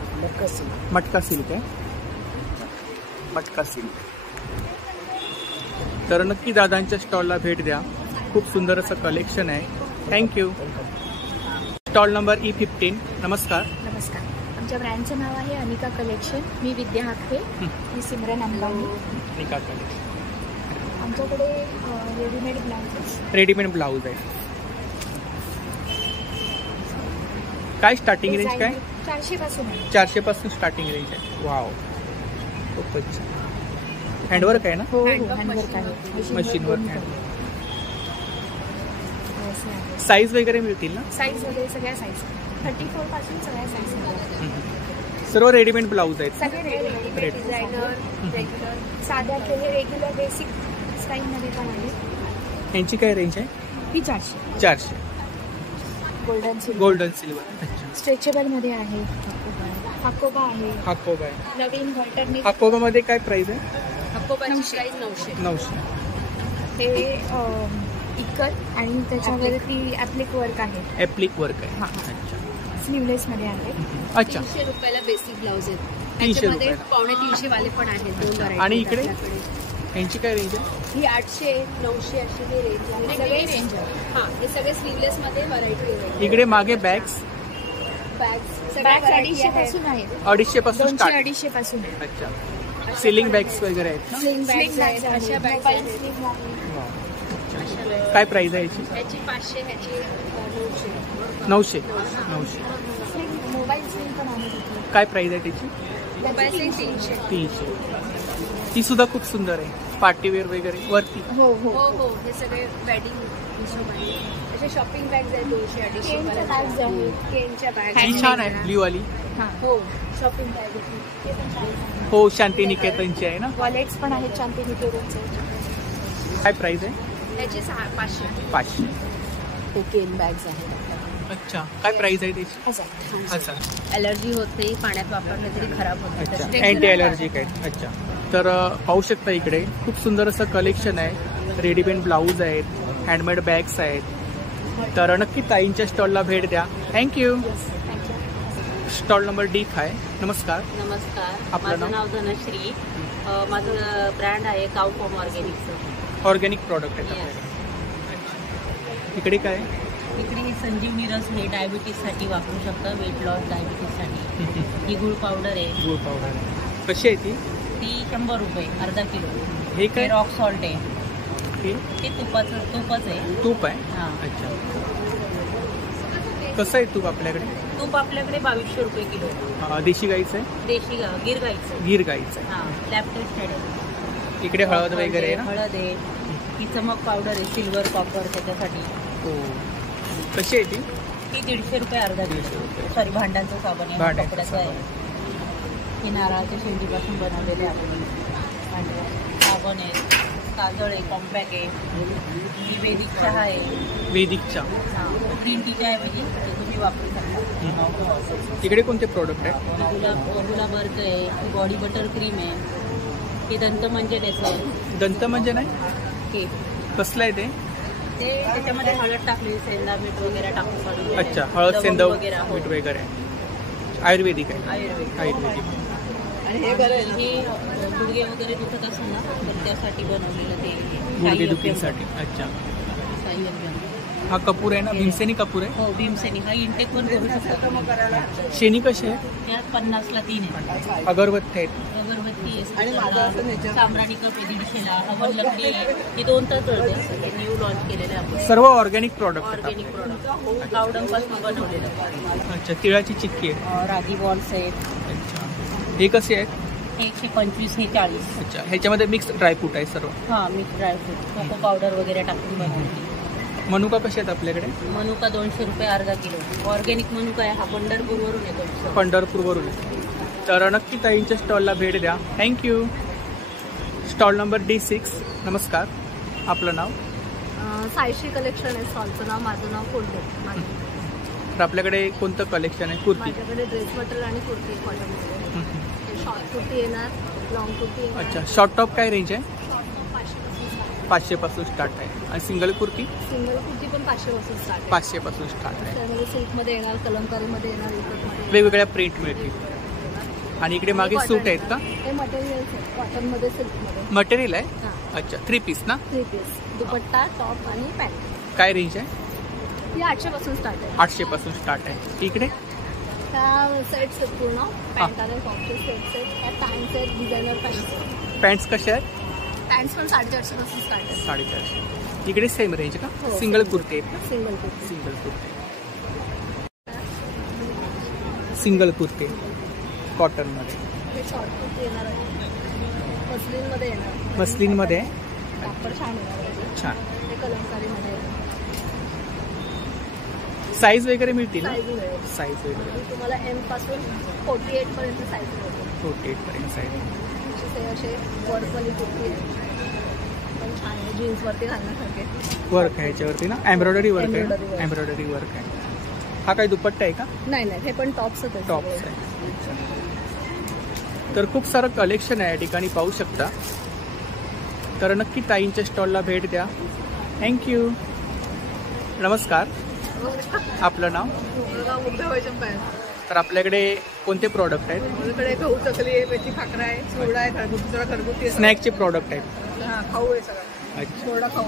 मटका सिल्क है. मटका सिल्क. तर नक्की दादांच्या स्टॉलला भेट द्या. खूप सुंदर असं कलेक्शन आहे. थँक्यू. Stall number E15. नमस्कार. नमस्कार. आमच्या ब्रँडचं नाव आहे अनिका कलेक्शन. मी विद्या हाके. मी सिमरन अंबानी. अनिका कलेक्शन. आमच्याकडे रेडीमेड ब्लाउज. रेडीमेड ब्लाउज आहे. काय स्टार्टिंग रेंज काय? 400 पासून आहे. 400 पासून स्टार्टिंग रेंज आहे. वाव, खूपच छान. हँडवर्क आहे ना? हो, हँडवर्क आहे. Machine work. साईज वगैरे मिळतील ना? साईज वगैरे सगळ्या साईज 34 पासून सगळ्या साईज. सर्व रेडीमेड ब्लाउज आहेत. सगळे रेडीमेड, डिझायनर, रेग्युलर, साध्या केले, रेग्युलर बेसिक स्टाईल मध्ये पण आहे. यांची काय रेंज आहे? ही 400. 400. Golden silver. स्ट्रेचेबल मध्ये आहे. हाकोबा आहे. हाकोबा आहे. नवीन वॉल्टरने. हाकोबा मध्ये काय प्राइस आहे? हाकोबाची प्राइस 900. 900. हे इकल आणि त्याच्यावरती ॲप्लिक वर्क आहे. ॲप्लिक वर्क आहे. हां, स्लीवलेस मध्ये आहे. अच्छा. 300 रुपयाला बेसिक ब्लाउज आहेत. 300 त्याच्यामध्ये 250 वाले पण आहेत. 2 व्हरायटी. आणि इकडे यांची काय रेंज आहे? ही 800, 900 अशी ही रेंज आहे. सगळे रेंज आहे. हां, हे सगळे स्लीवलेस मध्ये व्हरायटी आहे. इकडे मागे बॅग्स. बॅग्स 250 पासून आहेत. 250 पासून स्टार्ट. 250 पासून आहे. अच्छा. सिलिंग बॅग्स वगैरे आहेत ना? स्लिंग बॅग्स आहेत. अशा बॅग्स आहेत. काय प्राइस आहे याची? याची 500, ह्याची 900. 900. मोबाईल स्लिंग पण आहे. काय प्राइस आहे त्याची? Mobile sling 300. 300. ती सुद्धा खूप सुंदर आहे. पार्टीवेअर वगैरे वरती. हो हो हो. हे सगळे वेडिंग हिशोबाने असे शॉपिंग बॅग्स आहेत 200-250 केनच्या बॅग्स आहेत. केनच्या बॅग ही छान आहे ब्ल्यू वाली. हो शॉपिंग बॅग ते पण छान आहे. हो शांतिनिकेतनची आहे ना. वॉलेट्स पण आहेत शांतिनिकेतनचे. काय प्राइस आहे त्याचे 500. 500. ते केन बॅग्स आहेत. अच्छा काय प्राइस आहे त्याची? अच्छा. ॲलर्जी होत नाही, पाण्यात वापरलं तरी खराब होत. अच्छा अँटी ॲलर्जिक आहे. अच्छा तर पाहू शकता इकडे खूप सुंदर असं कलेक्शन आहे. रेडीमेड ब्लाऊज आहेत, हँडमेड बॅग्स आहेत. तर नक्की ताईंच्या स्टॉलला भेट द्या. थँक्यू. Stall number D5. नमस्कार. नमस्कार. आपलं माझं नाव धनश्री. माझं ब्रँड आहे काऊ फॉर्म ऑर्गॅनिकचं. ऑर्गॅनिक प्रॉडक्ट आहे. इकडे काय? इकडे हे संजीवनी रस हे डायबिटीजसाठी वापरू शकता, वेट लॉस डायबिटीजसाठी. ही गुळ पावडर आहे. गुळ पावडर कशी आहे ती? ती 100 रुपये अर्धा किलो. हे काय? रॉक सॉल्ट आहे. ते तुपच आहे. तूप आहे. हां. अच्छा कसं आहे तूप आपल्याकडे? तूप आपल्याकडे 2200 रुपये किलो. देशी गाईचं आहे? देशी गिर गाईचं. गिर गाईचं आहे. हां लॅब टेस्टेड आहे. इकडे हळद वगैरे आहे ना? हळद आहे. ही चमक पावडर आहे सिल्वर कॉपर त्याच्यासाठी. हो कशी आहे ती? ती 150 रुपये अर्धा किलो. सॉरी भांड्यांचं साबण आहे, कपड्याचं आहे. हे नारळाच्या शेंडीपासून बनवलेले आपण साबण आहे, काजळ आहे, कॉम्पॅक्ट आहे. वैदिक चहा आहे. वैदिक चहा. हां ग्रीन टीच्या ऐवजी ते तुम्ही वापरू शकता. इकडे कोणते प्रोडक्ट आहेत? गुलाबर्क आहे. बॉडी बटर क्रीम आहे. हे दंतमंजन आहे. दंतमंजन आहे? हे कसलं आहे ते? ते त्याच्यामध्ये हळद टाकली, सेंदा मीठ वगैरे टाकून बनवलं. अच्छा हळद सेंदा वगैरे मीठ वगैरे. आयुर्वेदिक आहे. आयुर्वेदिक. आणि हे गुडघे वगैरे दुखत असेल ना तर त्यासाठी बनवलेलं ते गुडघे दुखीसाठी. अच्छा हा कपूर आहे ना? भीमसेनी कपूर आहे. हो भीमसेनी. हा इंटेक पण करू शकतो. शेनी कशी आहे? त्यात 50ला 3 आहे. अगरबत्ती आहेत. अगरबत्ती आहे. सामराणी कप आहे 150ला. हवन लकडी ही 2 तास जळते. न्यू लॉन्च केलेले आपण. सर्व ऑर्गॅनिक प्रॉडक्ट. ऑर्गॅनिक प्रॉडक्ट कावडंपासून बनवलेलं. अच्छा तिळाची चिक्की आहे. रागी बॉल्स आहेत. अच्छा हे कसे आहेत? 125 हे 40. अच्छा ह्याच्यामध्ये मिक्स ड्रायफ्रूट आहे सर्व. हां मिक्स ड्रायफ्रूट कोको पावडर वगैरे टाकून बनवली. मनुका कसे आहेत आपल्याकडे? मनुका 200 रुपये अर्धा किलो. ऑर्गॅनिक मनुका आहे. हा पंढरपूरवरून येतो. पंढरपूरवरून. तर नक्की ताईंच्या स्टॉलला भेट द्या. थँक्यू. Stall number D6. नमस्कार. आपलं नाव? सायश्री कलेक्शन आहे स्टॉलचं नाव. माझं नाव कोल्हे. तर आपल्याकडे कोणतं कलेक्शन आहे? कुर्ती? माझ्याकडे ड्रेस मटेरियल आणि कुर्ती कॉटनमध्ये. शॉर्ट कुर्ती येणार, लॉंग कुर्ती येणार. अच्छा शॉर्ट टॉप काय रेंज आहे? 500 पासून स्टार्ट आहे. आणि सिंगल कुर्ती? सिंगल कुर्ती पण 500 पासून स्टार्ट आहे. 500 पासून स्टार्ट आहे. त्यामध्ये सिल्कमध्ये येणार, कलमकारीमध्ये येणार, इकडमध्ये वेगवेगळ्या प्रिंट मिळतील. आणि इकडे मागे सूट आहेत का? हे मटेरियल्स आहेत कॉटनमध्ये, सिल्कमध्ये. मटेरियल आहे? अच्छा 3 पीस ना? 3 पीस दुपट्टा, टॉप आणि पॅन्ट. काय रेंज आहे? ती 800 पासून स्टार्ट आहे. 800 पासून स्टार्ट आहे. इकडे त्या सेट्स आहेत पूर्ण. पॅन्ट आणि टॉपचे सेट्स आहेत. पॅन्ट्स आहेत, डिझायनर पॅन्ट्स आहेत. पॅन्ट्स कशा आहेत? पॅन्ट्स पण 450 पासून स्टार्ट आहे. 450. इकडे सेम रेंज का? हो, सिंगल कुर्ती आहेत. Single kurti. Single kurti. Single kurti कॉटनमध्ये. हे शॉर्ट कुर्ती येणार आहे. मस्लिनमध्ये येणार. मस्लिनमध्ये कापड छान येणार. छान. हे कलमकारीमध्ये येणार. साईज वगैरे मिळतील ना? साईज वगैरे तुम्हाला M पासून 48 पर्यंत साईज मिळते. 48 पर्यंत साईज. असे वर्कवाली कुर्ती आहे पण छान आहे. जीन्सवरती घालण्यासारखे वर्क आहे याच्यावरती ना? एम्ब्रॉयडरी वर्क आहे. एम्ब्रॉयडरी वर्क आहे. हा काय दुपट्टा आहे का? नाही हे पण टॉप्स आहे. टॉप्स आहे. तर खूप सारं कलेक्शन आहे या ठिकाणी पाहू शकता. तर नक्की ताईंच्या स्टॉलला भेट द्या. थँक्यू. नमस्कार. आपलं नाव? तर आपल्याकडे कोणते प्रॉडक्ट आहेत? माझ्याकडे गहू चकली आहे, मेथी खाकरा आहे, चिवडा आहे, घरगुती आहे. स्नॅक्सचे प्रॉडक्ट आहेत. हां खाऊ आहे सगळं. अच्छा चिवडा खाऊ.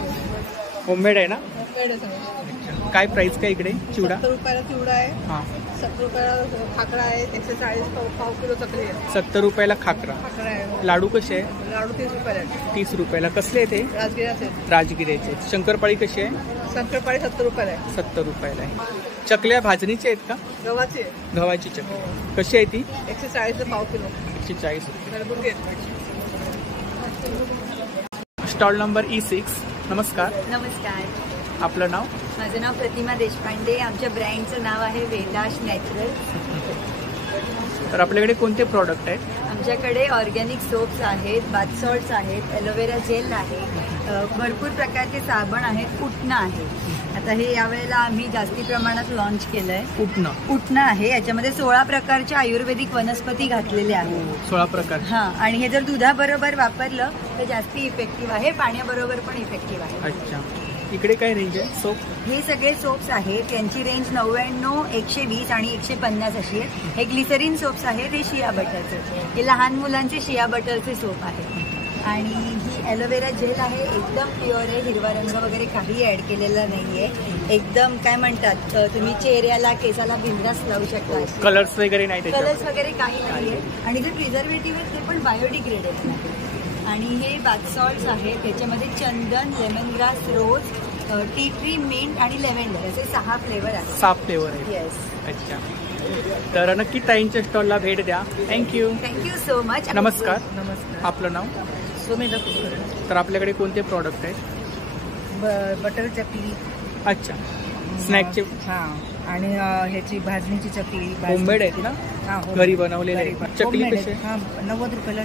होममेड आहे ना? होममेड आहे सगळं. काय प्राइस काय इकडे? चिवडा 70 रुपयाला चिवडा आहे. हां 70 रुपयाला खाकरा आहे. 140 पाव किलो चकली आहे. 70 रुपयाला खाकरा आहे. लाडू कसे आहे? लाडू 30 रुपयाला आहे. 30 रुपयाला. कसले आहे ते? राजगिराचे. राजगिऱ्याचे. शंकरपाळी कशी आहे? शंकरपाळी 70 रुपयाला आहे. 70 रुपयाला आहे. चकल्या भाजणीच्या आहेत का? गव्हाची आहे. गव्हाची चकली कशी आहे ती? 140 पाव किलो. 140 रुपये. घरगुती आहे. Stall number E6. नमस्कार. नमस्कार. आपलं नाव? माझं नाव प्रतिमा देशपांडे. आमच्या ब्रँडचं नाव आहे वेदाश नॅचरल. तर आपल्याकडे कोणते प्रॉडक्ट आहेत? आमच्याकडे ऑर्गॅनिक सोप्स आहेत, बाथ सॉल्ट्स आहेत, एलोवेरा जेल आहे, भरपूर प्रकारचे साबण आहेत, उटणं आहे. आता हे यावेळेला आम्ही जास्ती प्रमाणात लॉन्च केलंय. उटणं आहे, याच्यामध्ये 16 प्रकारच्या आयुर्वेदिक वनस्पती घातलेल्या आहेत. 16 प्रकार. हां, आणि हे जर दुधाबरोबर वापरलं तर जास्ती इफेक्टिव्ह आहे, पाण्याबरोबर पण इफेक्टिव्ह आहे. अच्छा, इकडे काय रेंज आहे सोप? हे सगळे सोप्स आहेत, यांची रेंज 99, 120 आणि 150 अशी आहे. हे ग्लिसरीन सोप्स आहेत, हे शिया बटरचे. हे लहान मुलांचे शिया बटरचे सोप आहेत. आणि ही एलोवेरा जेल आहे, एकदम प्युअर आहे, हिरवा रंग वगैरे काही ऍड केलेला नाहीये. एकदम काय म्हणतात, तुम्ही चेहऱ्याला केसाला बिंदास लावू शकता. कलर्स वगैरे नाही, कलर्स वगैरे काही नाहीये. आणि जे प्रिझर्वेटिव्ह आहेत ते पण बायोडिग्रेडेबल आहे. आणि हे बाथ सॉल्ट्स आहेत, त्याच्यामध्ये चंदन, लेमन ग्रास, रोज, टी ट्री, मिंट आणि लेव्हेंडर असे 6 फ्लेवर आहेत. 6 फ्लेवर आहेत. येस. अच्छा, तर नक्की ताईंच्या स्टॉलला भेट द्या. थँक्यू. Thank you so much. नमस्कार. नमस्कार. आपलं नाव? सुमेधा कुलकर्णी. तर आपल्याकडे कोणते प्रॉडक्ट आहेत? बटर चकली. अच्छा, स्नॅकचे. हां, आणि ह्याची भाजणीची चकली. होममेड आहेत ना? हां, घरी बनवलेले. चकली कशी? हां, 90 रुपयाला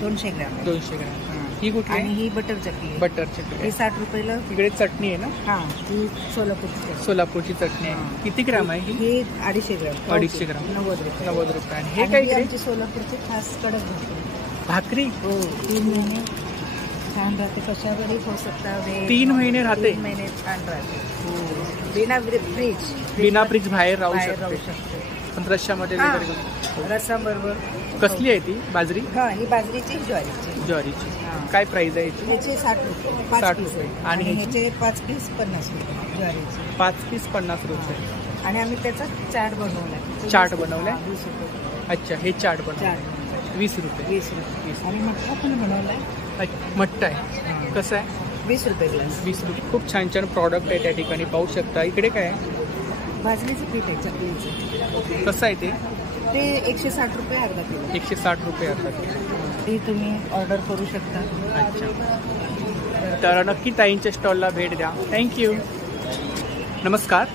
200 ग्रॅम. 200 ग्रॅम. ही कुठली? आणि ही बटर चकली. बटर चकली. ही 60 रुपयाला. इकडे चटणी आहे ना? हां, ही सोलापूरची. सोलापूरची चटणी आहे. किती ग्राम आहे ही? 250 ग्रॅम. 250 ग्राम. 90 रुपये. 90 रुपये. आणि हे काय? आमची सोलापूरची खास कडक भाकरी. हो, 3 महिने छान राहते. कशावरही हो सकता. 3 महिने राहते. 3 महिने छान राहते. बिना फ्रीज बाहेर राहू शकते. पण रश्श्यामध्ये रस्साबरोबर. कसली आहे ती? बाजरी? हां, ही बाजरीची, ज्वारीची. काय प्राइस आहे याची? याचे 60 रुपये. 60 रुपये. आणि ह्याचे 5 पीस 50 रुपये ज्वारीचे. 5 पीस 50 रुपये. आणि आम्ही त्याचा चाट बनवलाय. चाट बनवलाय? 20 रुपये. अच्छा, हे चाट बनवलाय 20 रुपये. 20 रुपये. आणि मठ्ठा पण बनवलाय. मठ्ठा आहे. कसं आहे? 20 रुपये ग्लास. 20 रुपये. खूप छान छान प्रॉडक्ट आहे त्या ठिकाणी, पाहू शकता. इकडे काय आहे? भाजणीचं पीठ आहे चकलीचं. कसं आहे ते? ते 160 रुपये अर्धा किलो. 160 रुपये अर्धा किलो. ते तुम्ही ऑर्डर करू शकता. अच्छा, तर नक्की ताईंच्या स्टॉलला भेट द्या. थँक्यू. नमस्कार.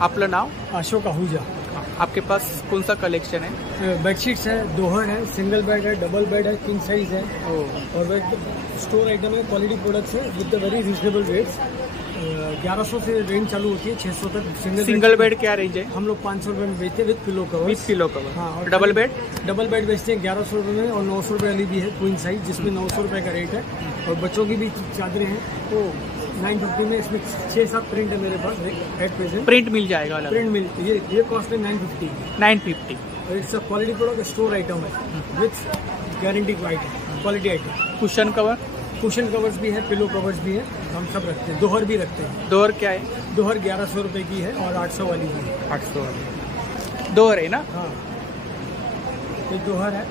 आपलं नाव? अशोक आहूजा. आपके पास कौन सा कलेक्शन है? बेडशीट्स है, दोहर है, सिंगल बेड है, डबल बेड है, किंग साइज है. और स्टोर आइटम है, क्वालिटी प्रोडक्ट्स है विद the very reasonable rates. 1100 say range चालू होती है, 600 तक. सिंगल बेड क्या रेंज है? हम लोग 500 रुपये में बेचते हैं विद पिलो कवर. विद पिलो कवर. हाँ. और डबल बेड? डबल बेड बेचते हैं 1100 रुपये में. और 900 रुपये वाली भी है क्वीन साइज, जिसमें 900 रुपये का रेट है. और बच्चों की भी चादरें हैं, तो 950 में. इसमें 6-7 प्रिंट है मेरे पास एट प्रेजेंट. प्रिंट मिल जाएगा? प्रिंट मिल. ये कॉस्ट है 950. 950. It's a quality product, store item है with guarantee quality item. Cushion cover? Cushion covers भी है, पिलो कवर्स भी है, हम सब रखते हैं. दोहर भी रखते हैं. दोहर क्या है? दोहर 1100 रुपये की है और 800 वाली भी है. 800 वाली दोहर है ना? हाँ, ये दोहर है,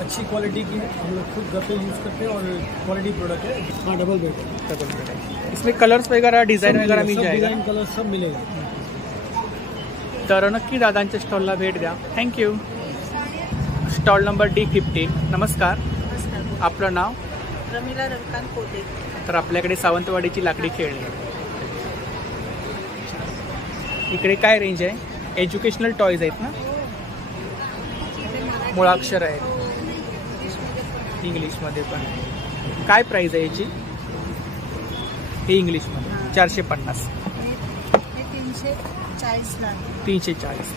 अच्छी क्वालिटी की है, हम लोग खुद घर पे यूज़ करते हैं. और क्वालिटी प्रोडक्ट है. हाँ, डबल बेड है. इसमें कलर्स वगैरह, डिझाईन वगैरह मिल जाएगा? डिझाईन कलर सब मिलेगा. तर नक्की दादांच्या स्टॉलला भेट द्या. थँक्यू. Stall number D15. नमस्कार. आपलं नाव? रमिला रविकांत कोटे. तर आपल्याकडे सावंतवाडीची लाकडी खेळणी आहे. इकडे काय रेंज आहे? एज्युकेशनल टॉयज आहेत ना? मुळाक्षर आहेत, इंग्लिशमध्ये पण. काय प्राइस आहे याची? हे इंग्लिशमध्ये 450. 340ला. 340.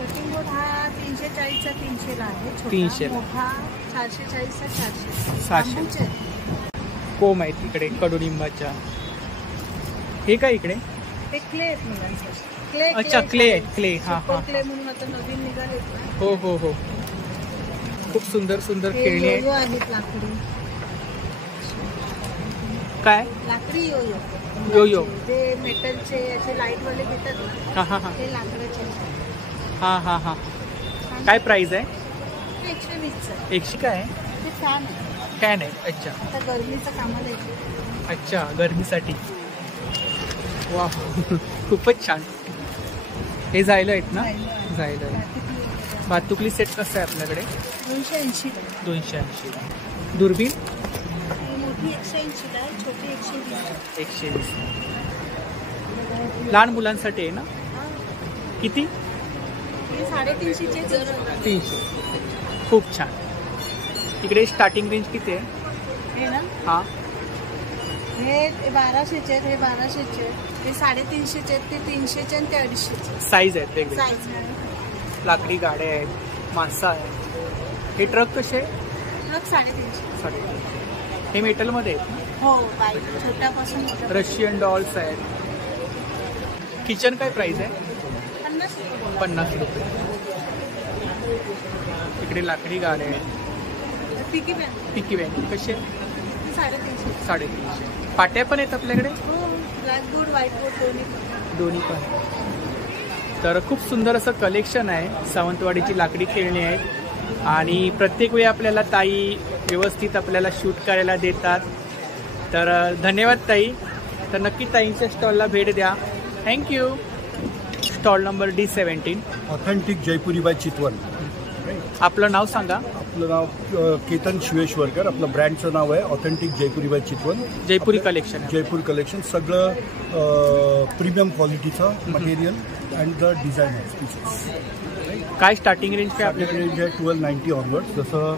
कटिंग बोर्ड हा 340चा 300ला आहे. 300. मोठा 440चा 400. 700. कोम आहेत इकडे कडुलिंबाच्या. हे काय इकडे? ते क्ले आहेत मुलांसाठी. अच्छा, क्ले आहेत. क्ले. हां हां. क्ले म्हणून आता नवीन निघालेत ना. हो हो हो. खूप सुंदर सुंदर खेळणी आहेत. योयो आहेत लाकडी. काय? लाकडी योयो. योयो. ते मेटलचे असे लाईटवाले घेतात ना. हां हां हां. ते लाकडाचे. हां हां हां. काय प्राइस आहे? 120चा. 100 काय आहे? ते फॅन आहे. फॅन आहे. अच्छा. आता गरमीचं कामाला येते. अच्छा, गरमीसाठी. वा, खूपच छान. हे जायला आहेत ना? जायला आहे. भातुकली सेट कसं आहे आपल्याकडे? 280. 280. दुर्बीण? मोठी 180 आहे, छोटी 120. 120. लहान मुलांसाठी आहे ना? किती? हे 350 चे. 300. खूप छान. इकडे स्टार्टिंग रेंज किती आहे? हे ना, हा, हे 1200 चे, हे 1200 चे, हे 350 चे, ते 300 चे आणि ते 250 चे. साईज आहेत वेगळे. साईज आहे. लाकडी गाड्या आहेत, माणसं आहेत. हे ट्रक कसे? ट्रक 350. 350. हे मेटलमध्ये आहेत. हो, बाईक छोट्यापासून मोठ्या. रशियन डॉल्स आहेत. किचन काय प्राइस आहे? 50 रुपये. इकडे लाकडी गाड्या आहेत. पिकी बँक. पिकी बँक कसे? 350. 350. पाट्या पण आहेत आपल्याकडे? हो, ब्लॅक बोर्ड, व्हाईट बोर्ड दोन्ही पण. तर खूप सुंदर असं कलेक्शन आहे. सावंतवाडीची लाकडी खेळणी आहेत आणि प्रत्येक वेळी आपल्याला ताई व्यवस्थित आपल्याला शूट करायला देतात. तर धन्यवाद ताई. तर नक्की ताईंच्या स्टॉलला भेट द्या. Thank you. Stall number D17. Authentic Jaipuri by Chitvan. आपलं नाव सांगा. आपलं नाव केतन शिवेश्वरकर. आपलं ब्रँडचं नाव आहे authentic Jaipuri by Chitwan. Jaipuri collection. Jaipur collection सगळं प्रीमियम क्वालिटीचं मटेरियल अँड द डिझायनर. काय स्टार्टिंग रेंज काय आपल्याकडे रेंज आहे 1290 ऑनवर्ड. जसं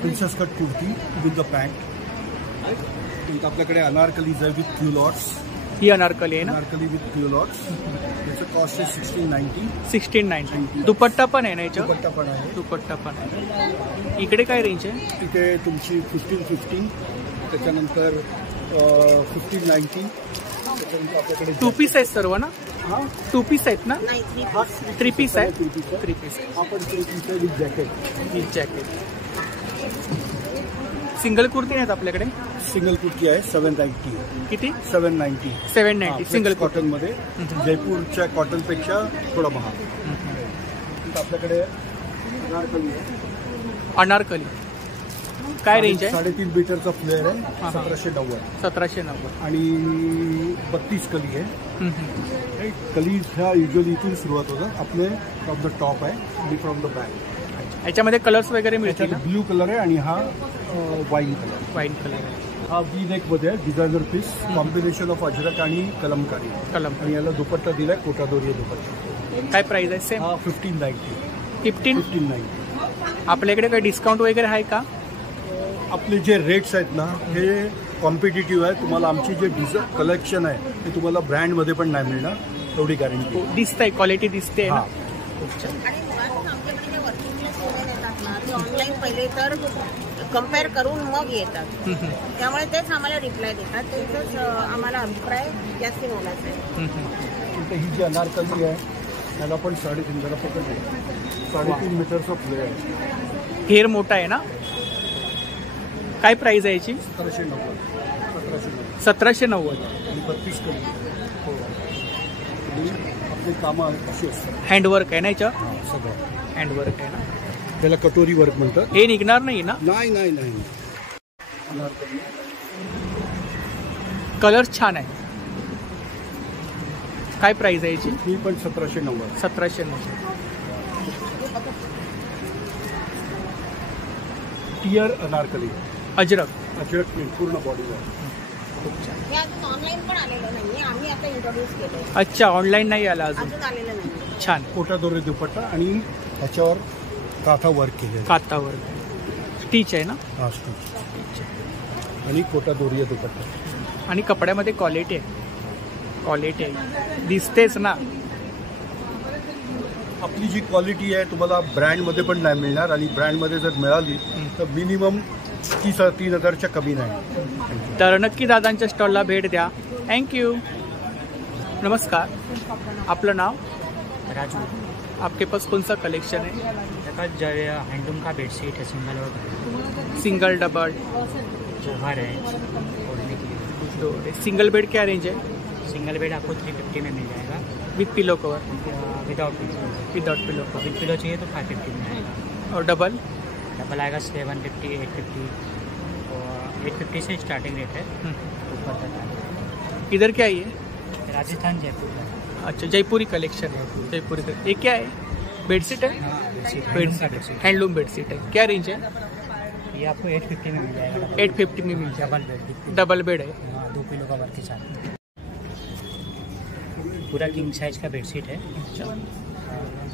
princess cut kurti with the pant. आपल्याकडे अनारकलीज आहे विथ क्युलॉट्स. ही अनारकली आहे ना? अनारकली विथ क्युलॉट्स. त्याचं कॉस्ट आहे 1690. 1690. दुपट्टा पण आहे ना याच्यावर? दुपट्टा पण आहे. दुपट्टा पण आहे. इकडे काय रेंज आहे? इथे तुमची 1550. त्याच्यानंतर 1590. त्याच्यानंतर आपल्याकडे 2 पीस आहेत सर्व ना? हां, 2 पीस आहेत ना? 3 पीस आहे. 3 पीस आहे. आपण 3 पीस आहे with jacket. With jacket. Single kurti आहेत आपल्याकडे? सिंगल कुर्ती आहे 790. किती? 790. 790 सिंगल कॉटन मध्ये. जयपूरच्या कॉटन पेक्षा थोडा महाग. आपल्याकडे अनारकली आहे. अनारकली काय रेंज आहे? 3.5 मीटरचा फ्लेअर आहे. 1790. 1790. आणि 32 कली आहे. कली ह्या युजली इथून सुरुवात होतात. आपले फ्रॉम द टॉप आहे आणि फ्रॉम द बॅक. याच्यामध्ये कलर्स वगैरे मिळतील? ब्ल्यू कलर आहे आणि हा वाईन कलर. वाईन कलर आहे. हा वी नेक मध्ये आहे. Designer piece combination of Ajrak आणि कलमकारी. आणि याला दुपट्टा दिलाय कोटादोरी दुपट्टा. काय प्राइस आहे? सेम. 1590. 1590. आपल्याकडे काही डिस्काउंट वगैरे आहे का? आपले जे रेट्स आहेत ना हे कॉम्पिटिटिव्ह आहे. तुम्हाला आमची जे कलेक्शन आहे ते तुम्हाला ब्रँडमध्ये पण नाही मिळणार एवढी गॅरंटी. दिसतंय, क्वालिटी दिसते. ऑनलाईन पहिले तर कम्पेअर करून मग येतात. त्यामुळे तेच आम्हाला रिप्लाय देतात. तेच आम्हाला अभिप्राय जास्त बोलायचा आहे. ही जी अनारकली आहे त्याला पण 3.5 जरा पकड आहे. 3.5 मीटरचा फ्लेअर आहे. हेअर मोठा आहे ना? काय प्राइस आहे याची? 1790. 1790. 32 कली. आपले कामं अशी असतात. हँडवर्क आहे ना याच्या? सगळं हँडवर्क आहे ना? त्याला कटोरी वर्क म्हणतात. हे निघणार नाही ना? नाही नाही नाही. कलर छान आहे. काय प्राइस आहे याची? ही पण 1790. 1790. टियर अनारकली. अजरक. अजरक पूर्ण बॉडीवर. हे अजून ऑनलाईन पण आलेलं नाही. आम्ही आता इंट्रोड्यूस केलं. अच्छा, ऑनलाईन नाही आला अजून. आलेलं नाही. छान. कोटादोरी दुपट्टा आणि ह्याच्यावर काथा वर्क केले. काथा वर्क. स्टिच आहे ना? हा, स्टिच. आणि कोटादोरी दुपट्टा. आणि कपड्यामध्ये क्वालिटी आहे. क्वालिटी आहे, दिसतेच ना. आपली जी क्वालिटी आहे तुम्हाला ब्रँडमध्ये पण नाही मिळणार. आणि ब्रँडमध्ये जर मिळाली तर मिनिमम 3,000च्या कमी नाही. तर नक्की दादांच्या स्टॉलला भेट द्या. थँक्यू. नमस्कार. आपलं नाव? राजू. आपके पास कौन सा कलेक्शन है? हैंडलूम का बेडशीट है, सिंगल डबल जोहर है ओढ़ने के लिए. सिंगल बेड क्या रेंज है? सिंगल बेड आपको 350 में मिल जाएगा with pillow cover. Without pillow cover. With pillow चाहिए तो 550 में आएगा. और डबल आएगा 750, 850. और 850 से स्टार्टिंग रेट है ऊपर तक. इधर क्या है ये? राजस्थान जयपुर. अच्छा, जयपुरी कलेक्शन है. जयपुरी ये क्या है? बेडशीट है? बेडशीट. हैंडलूम बेडशीट है. क्या रेंज है? ये आपको 850 में मिल जाएगा। 850 में मिल जाएगा। डबल बेड है। 2 किलो कवर के साथ पूरा किंग साइज का बेडशीट है।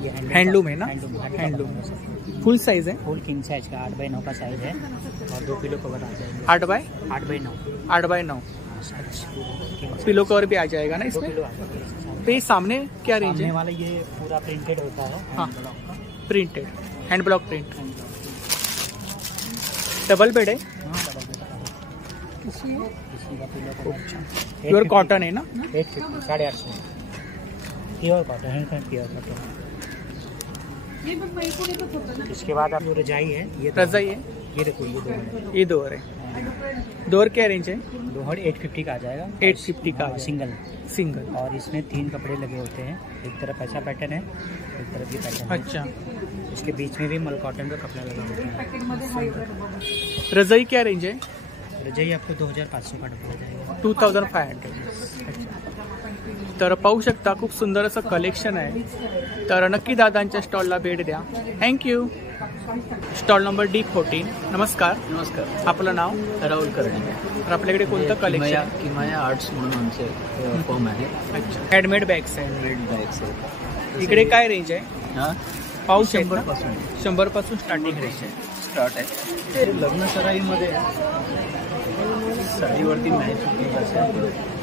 ये हैंडलूम है ना? हैंडलूम फुल साइज है। फुल किंग साइज का 8x9 का साइज है और 2 किलो कवर आ जाएगा। 8x9 पिलो कवर भी आ जाएगा ना इसमें? तो ये सामने क्या रेंज है? वाला ये पूरा प्रिंटेड होता है। हाँ, printed hand block print. Double bed है। प्योर कॉटन है ना? 850 850 प्योर कॉटन है। Pure cotton. इसके बाद आप रजाई है। ये रजाई है। ये देखो ये दोहर है। दोहर क्या रेंज है? दोहर 850 का आ जाएगा। 850 का सिंगल। और इसमें 3 कपड़े लगे होते हैं। एक तरफ ऐसा पैटर्न है, एक तरफ ये पैटर्न। अच्छा। इसके बीच में भी मल कॉटन का कपड़ा लगा होता है। रजाई क्या रेंज है? रजाई आपको 2500 का पड़ जाएगा। 2500। तर पाहू शकता खूप सुंदर असं कलेक्शन आहे। तर नक्की दादांच्या स्टॉलला भेट द्या। थँक्यू। Stall number D14। नमस्कार। आपलं नाव? राहुल करणे। तर आपल्याकडे कोणतं कलेक्शन? किमाया आर्ट्स म्हणून आमचे फॉर्म आहे। अच्छा, हँडमेड बॅग्स आहे। इकडे काय रेंज आहे? पाऊस 100 पासून स्टार्टिंग रेंज आहे। स्टार्ट आहे लग्न सराईमध्ये साडीवरती मॅच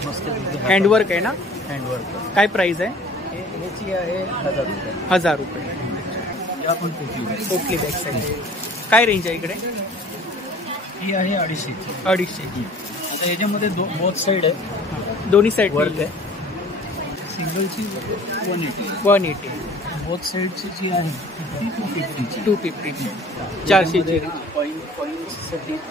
मस्त हँडवर्क आहे ना? हँडवर्क। काय प्राइस आहे? याची आहे 1000 रुपये। या पण पोटली बॅग्स आहे। काय रेंज आहे इकडे? ही आहे 250। आता याच्यामध्ये बोथ साईड आहे। दोन्ही साईड वर्क आहे। सिंगलची 180। बोथ साईडची जी आहे ती 250 400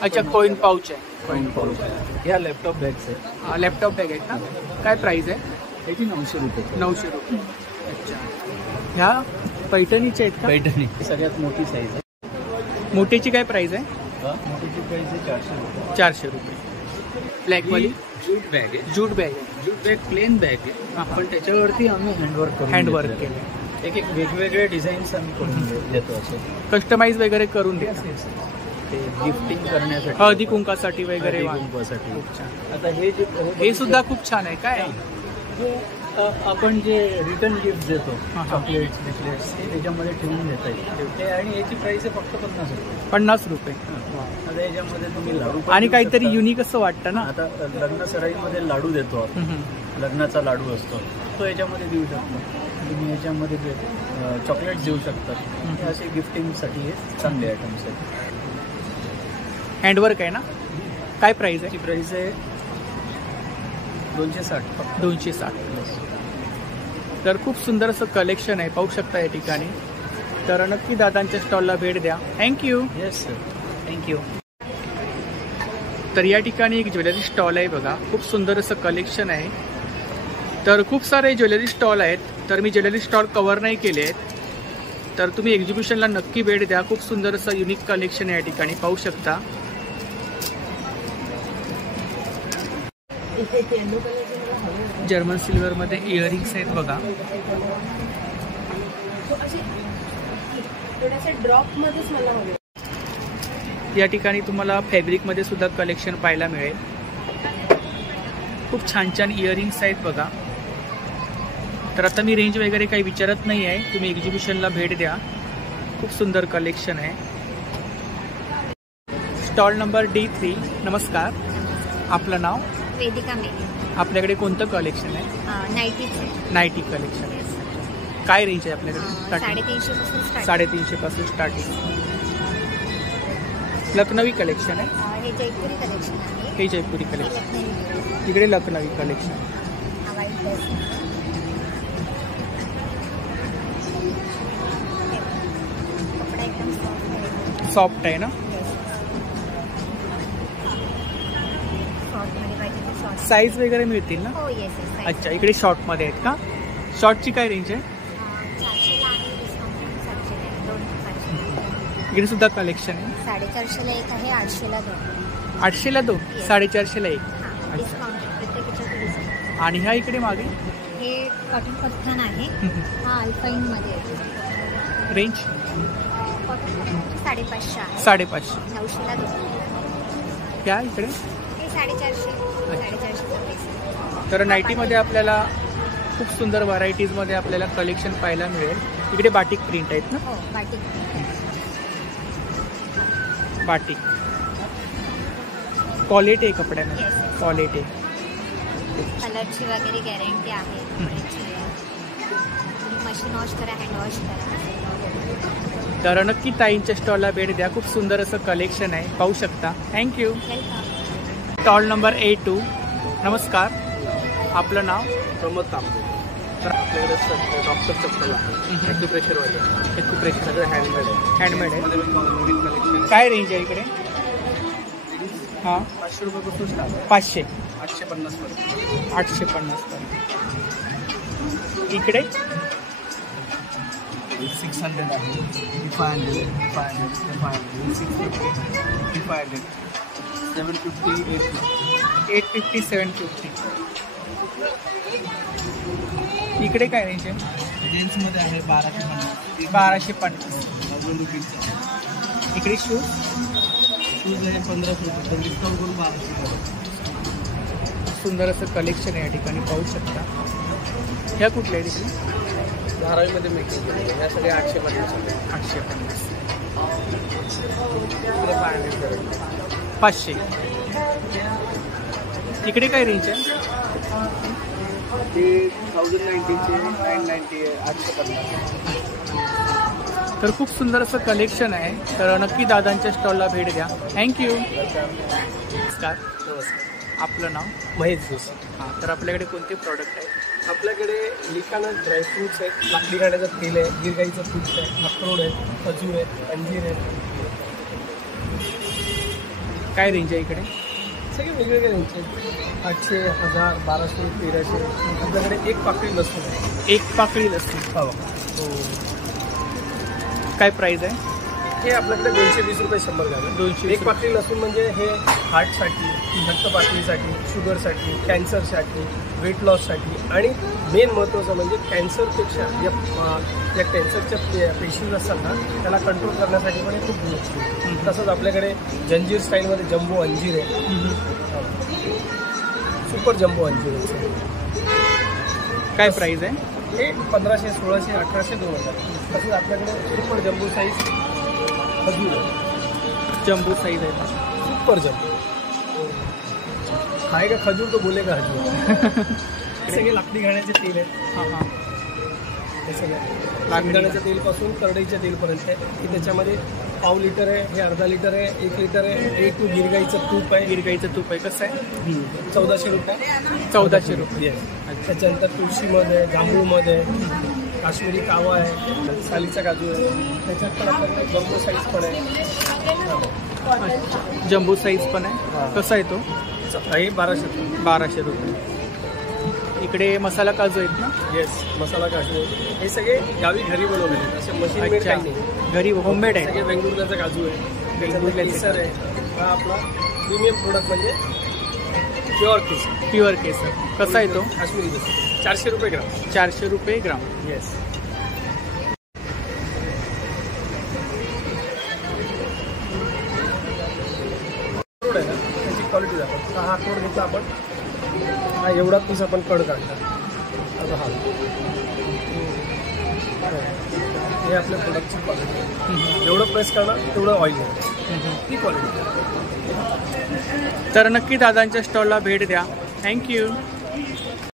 अच्छा, कॉइन पाउच आहे। या लॅपटॉप बॅग्स आहे। लॅपटॉप बॅग आहेत ना? काय प्राइस आहे? याची 900 रुपये। 900 रुपये। अच्छा, ह्या पैठणीच्या आहेत का? पैठणी सगळ्यात मोठी साईज आहे। मोठीची काय प्राइस आहे? मोठीची प्राइस आहे 400 रुपये। 400 रुपये। ब्लॅकवाली जूट बॅग आहे। जूट बॅग प्लेन बॅग आहे, पण त्याच्यावरती आम्ही हँडवर्क केलं। एक वेगवेगळे डिझाईन्स आम्ही करून देतो असे कस्टमाइज वगैरे करून देतो ते गिफ्टिंग करण्यासाठी, हळदी कुंकासाठी वगैरे। आता हे सुद्धा खूप छान आहे। काय आपण जे रिटर्न गिफ्ट देतो चॉकलेट्स बिस्किट्स ते त्याच्यामध्ये ठेवून देता येते आणि याची प्राइस आहे फक्त 50 रुपये। 50 रुपये। आता याच्यामध्ये तुम्ही लाडू आणि काहीतरी युनिक असं वाटतं ना? आता लग्न सराईमध्ये लाडू देतो आपण, लग्नाचा लाडू असतो तो याच्यामध्ये देऊ शकतो तुम्ही। याच्यामध्ये चॉकलेट्स देऊ शकतात। असे गिफ्टिंगसाठी हे चांगले आयटम्स आहेत। हँडवर्क आहे ना? काय प्राइस आहे? प्राइस आहे 260। 260। तर खूप सुंदर असं कलेक्शन आहे, पाहू शकता या ठिकाणी। तर नक्की दादांच्या स्टॉलला भेट द्या। थँक्यू। Yes sir, thank you. तर या ठिकाणी एक ज्वेलरी स्टॉल आहे बघा, खूप सुंदर असं कलेक्शन आहे। तर खूप सारे ज्वेलरी स्टॉल आहेत, तर मी ज्वेलरी स्टॉल कव्हर नाही केले आहेत। तर तुम्ही एक्झिबिशनला नक्की भेट द्या। खूप सुंदर असं युनिक कलेक्शन आहे या ठिकाणी, पाहू शकता। जर्मन सिल्वरमध्ये इयरिंग्स आहेत बघा। या ठिकाणी तुम्हाला फॅब्रिकमध्ये सुद्धा कलेक्शन पाहायला मिळेल। खूप छान छान इयरिंग्स आहेत बघा। तर आता मी रेंज वगैरे काही विचारत नाही आहे, तुम्ही एक्झिबिशनला भेट द्या। खूप सुंदर कलेक्शन आहे। Stall number D3। नमस्कार, आपलं नाव? वेदिका मेघे। आपल्याकडे कोणतं कलेक्शन आहे? Ninety collection. काय रेंज आहे आपल्याकडे? 350 पासून स्टार्टिंग। लखनवी कलेक्शन आहे। हे जयपुरी कलेक्शन। इकडे लखनवी कलेक्शन। सॉफ्ट आहे ना? साईज वगैरे मिळतील ना? अच्छा, इकडे शॉर्ट मध्ये आहेत का? शॉर्टची काय रेंज आहे? इकडे सुद्धा कलेक्शन आहे। 450ला एक आहे, 800ला 2। 800ला 2, 450ला 1। आणि ह्या इकडे मागे हे कॉटन पत्थन आहे, हा अल्पाईन मध्ये आहे। रेंज 550 आहे. 550. 900ला दोन. क्या इकडे हे 450. तर नाईटीमध्ये आपल्याला खूप सुंदर व्हरायटीजमध्ये आपल्याला कलेक्शन पाहायला मिळेल. इकडे बाटिक प्रिंट आहेत ना. हो बाटिक. बाटिक क्वालिटी आहे कपड्यामध्ये. क्वालिटी कलरची वगैरे गॅरंटी आहे. मशीन वॉश करा, हँड वॉश करा. तर नक्की ताईंच्या स्टॉलला भेट द्या. खूप सुंदर असं कलेक्शन आहे, पाहू शकता. थँक्यू. Stall number A2. नमस्कार, आपलं नाव? प्रमोद तांबे. तर आपल्याकडे डॉक्टर चप्पल आहे, एक्युप्रेशरवाले, एक्युप्रेशर सगळं हँडमेड आहे. हँडमेड आहे. नवीन कलेक्शन. काय रेंज आहे इकडे? हां 500 रुपयापासून स्टार्ट आहे. 500. 850 पर्यंत. 850 पर्यंत. इकडे 600 आहे, 500, 500, 650, 500, 750, 850, 750. इकडे काय रेंज आहे? जेंट्समध्ये आहे 1250. 1250. इकडे शूज आहे 1500 रुपये, डिस्काउंट करून 1200. सुंदर असं कलेक्शन आहे या ठिकाणी, पाहू शकता. ह्या कुठल्या आहे तिकडे? धारावीमध्ये मेकिंग केली. या सगळ्या 850. 850. 500. 500. इकडे काय रेंज आहे? ते 1090चे 990 आहे, 850. तर खूप सुंदर असं कलेक्शन आहे. तर नक्की दादांच्या स्टॉलला भेट द्या. थँक्यू. नमस्कार. आपलं नाव? महेश जोशी. हां, तर आपल्याकडे कोणते प्रॉडक्ट आहेत? आपल्याकडे लिखाणा ड्रायफ्रुट्स आहेत, लाकडी घाण्याचं तेल आहे, गिरगाईचं तूप आहे, अक्रोड आहे, खजूर आहे, अंजीर आहे. काय रेंज आहे इकडे? सगळे वेगवेगळे रेंज आहेत. 800, 1000, 1200, 1300. आपल्याकडे एक पाकळी लसूण आहे. एक पाकळी लसूण. हो. काय प्राईस आहे? हे आपल्याकडे 220 रुपये 100 ग्रॅम. 220. एक पाकळी लसूण म्हणजे हे हार्टसाठी, घट्ट पातळीसाठी, शुगरसाठी, कॅन्सरसाठी, वेट लॉससाठी आणि मेन महत्त्वाचं म्हणजे कॅन्सरपेक्षा या कॅन्सरच्या पेशीज असतात ना, त्याला कंट्रोल करण्यासाठी पण हे खूप उपयुक्त. तसंच आपल्याकडे जंजीर स्टाईलमध्ये जम्बो अंजीर आहे. सुपर जम्बो अंजीर आहे. काय प्राईस आहे? हे 1500, 1600, 1800, 2000. तसंच आपल्याकडे सुपर जम्बो साईज खजूर आहे. जम्बो साईज आहे. Super jumbo. खाएगा खजूर तो बोलेगा खजूर. हे सगळे लाकडी घाण्याचे तेल आहे. हां हां. हे सगळं लाकडाच्या तेलपासून करडईच्या तेलपर्यंत आहे. की त्याच्यामध्ये पाव लिटर आहे, हे अर्धा लिटर आहे, 1 लिटर आहे. A2 गिरगाईचं तूप आहे. गिरगाईचं तूप आहे. कसं आहे? 1400 रुपये. 1400 रुपये. येस. त्याच्यानंतर तुळशीमध्ये आहे, जांभूळमध्ये आहे, काश्मीरी कावा आहे, सालीचा काजू आहे. त्याच्यात पण आपल्याकडे जम्बो साईज पण आहे. जम्बो साईज पण आहे. कसा आहे तो? हे 1200 रुपये. 1200 रुपये. इकडे मसाला काजू आहेत ना? येस, मसाला काजू. हे सगळे गावी घरी बनवलेले आहेत. असे मशीन मेड काही नाही. घरी होममेड आहे. सगळे वेंगुर्ल्याचा काजू आहे, वेंगुर्ल्या केसर आहे. हा आपला प्रीमियम प्रोडक्ट म्हणजे प्युअर केसर. प्युअर केसर. कसा आहे तो? काश्मीरी केसर. 400 रुपये ग्राम. 400 रुपये ग्राम. येस. अक्रोड आहे ना, त्याची क्वालिटी जातात. हा अक्रोड घेतला आपण, हा एवढा पीस आपण कड काढतात. आता हा हे आपल्या प्रोडक्टची क्वालिटी. जेवढं प्रेस करणार तेवढं ऑइल आहे. ही क्वालिटी. तर नक्की दादांच्या स्टॉलला भेट द्या. थँक्यू.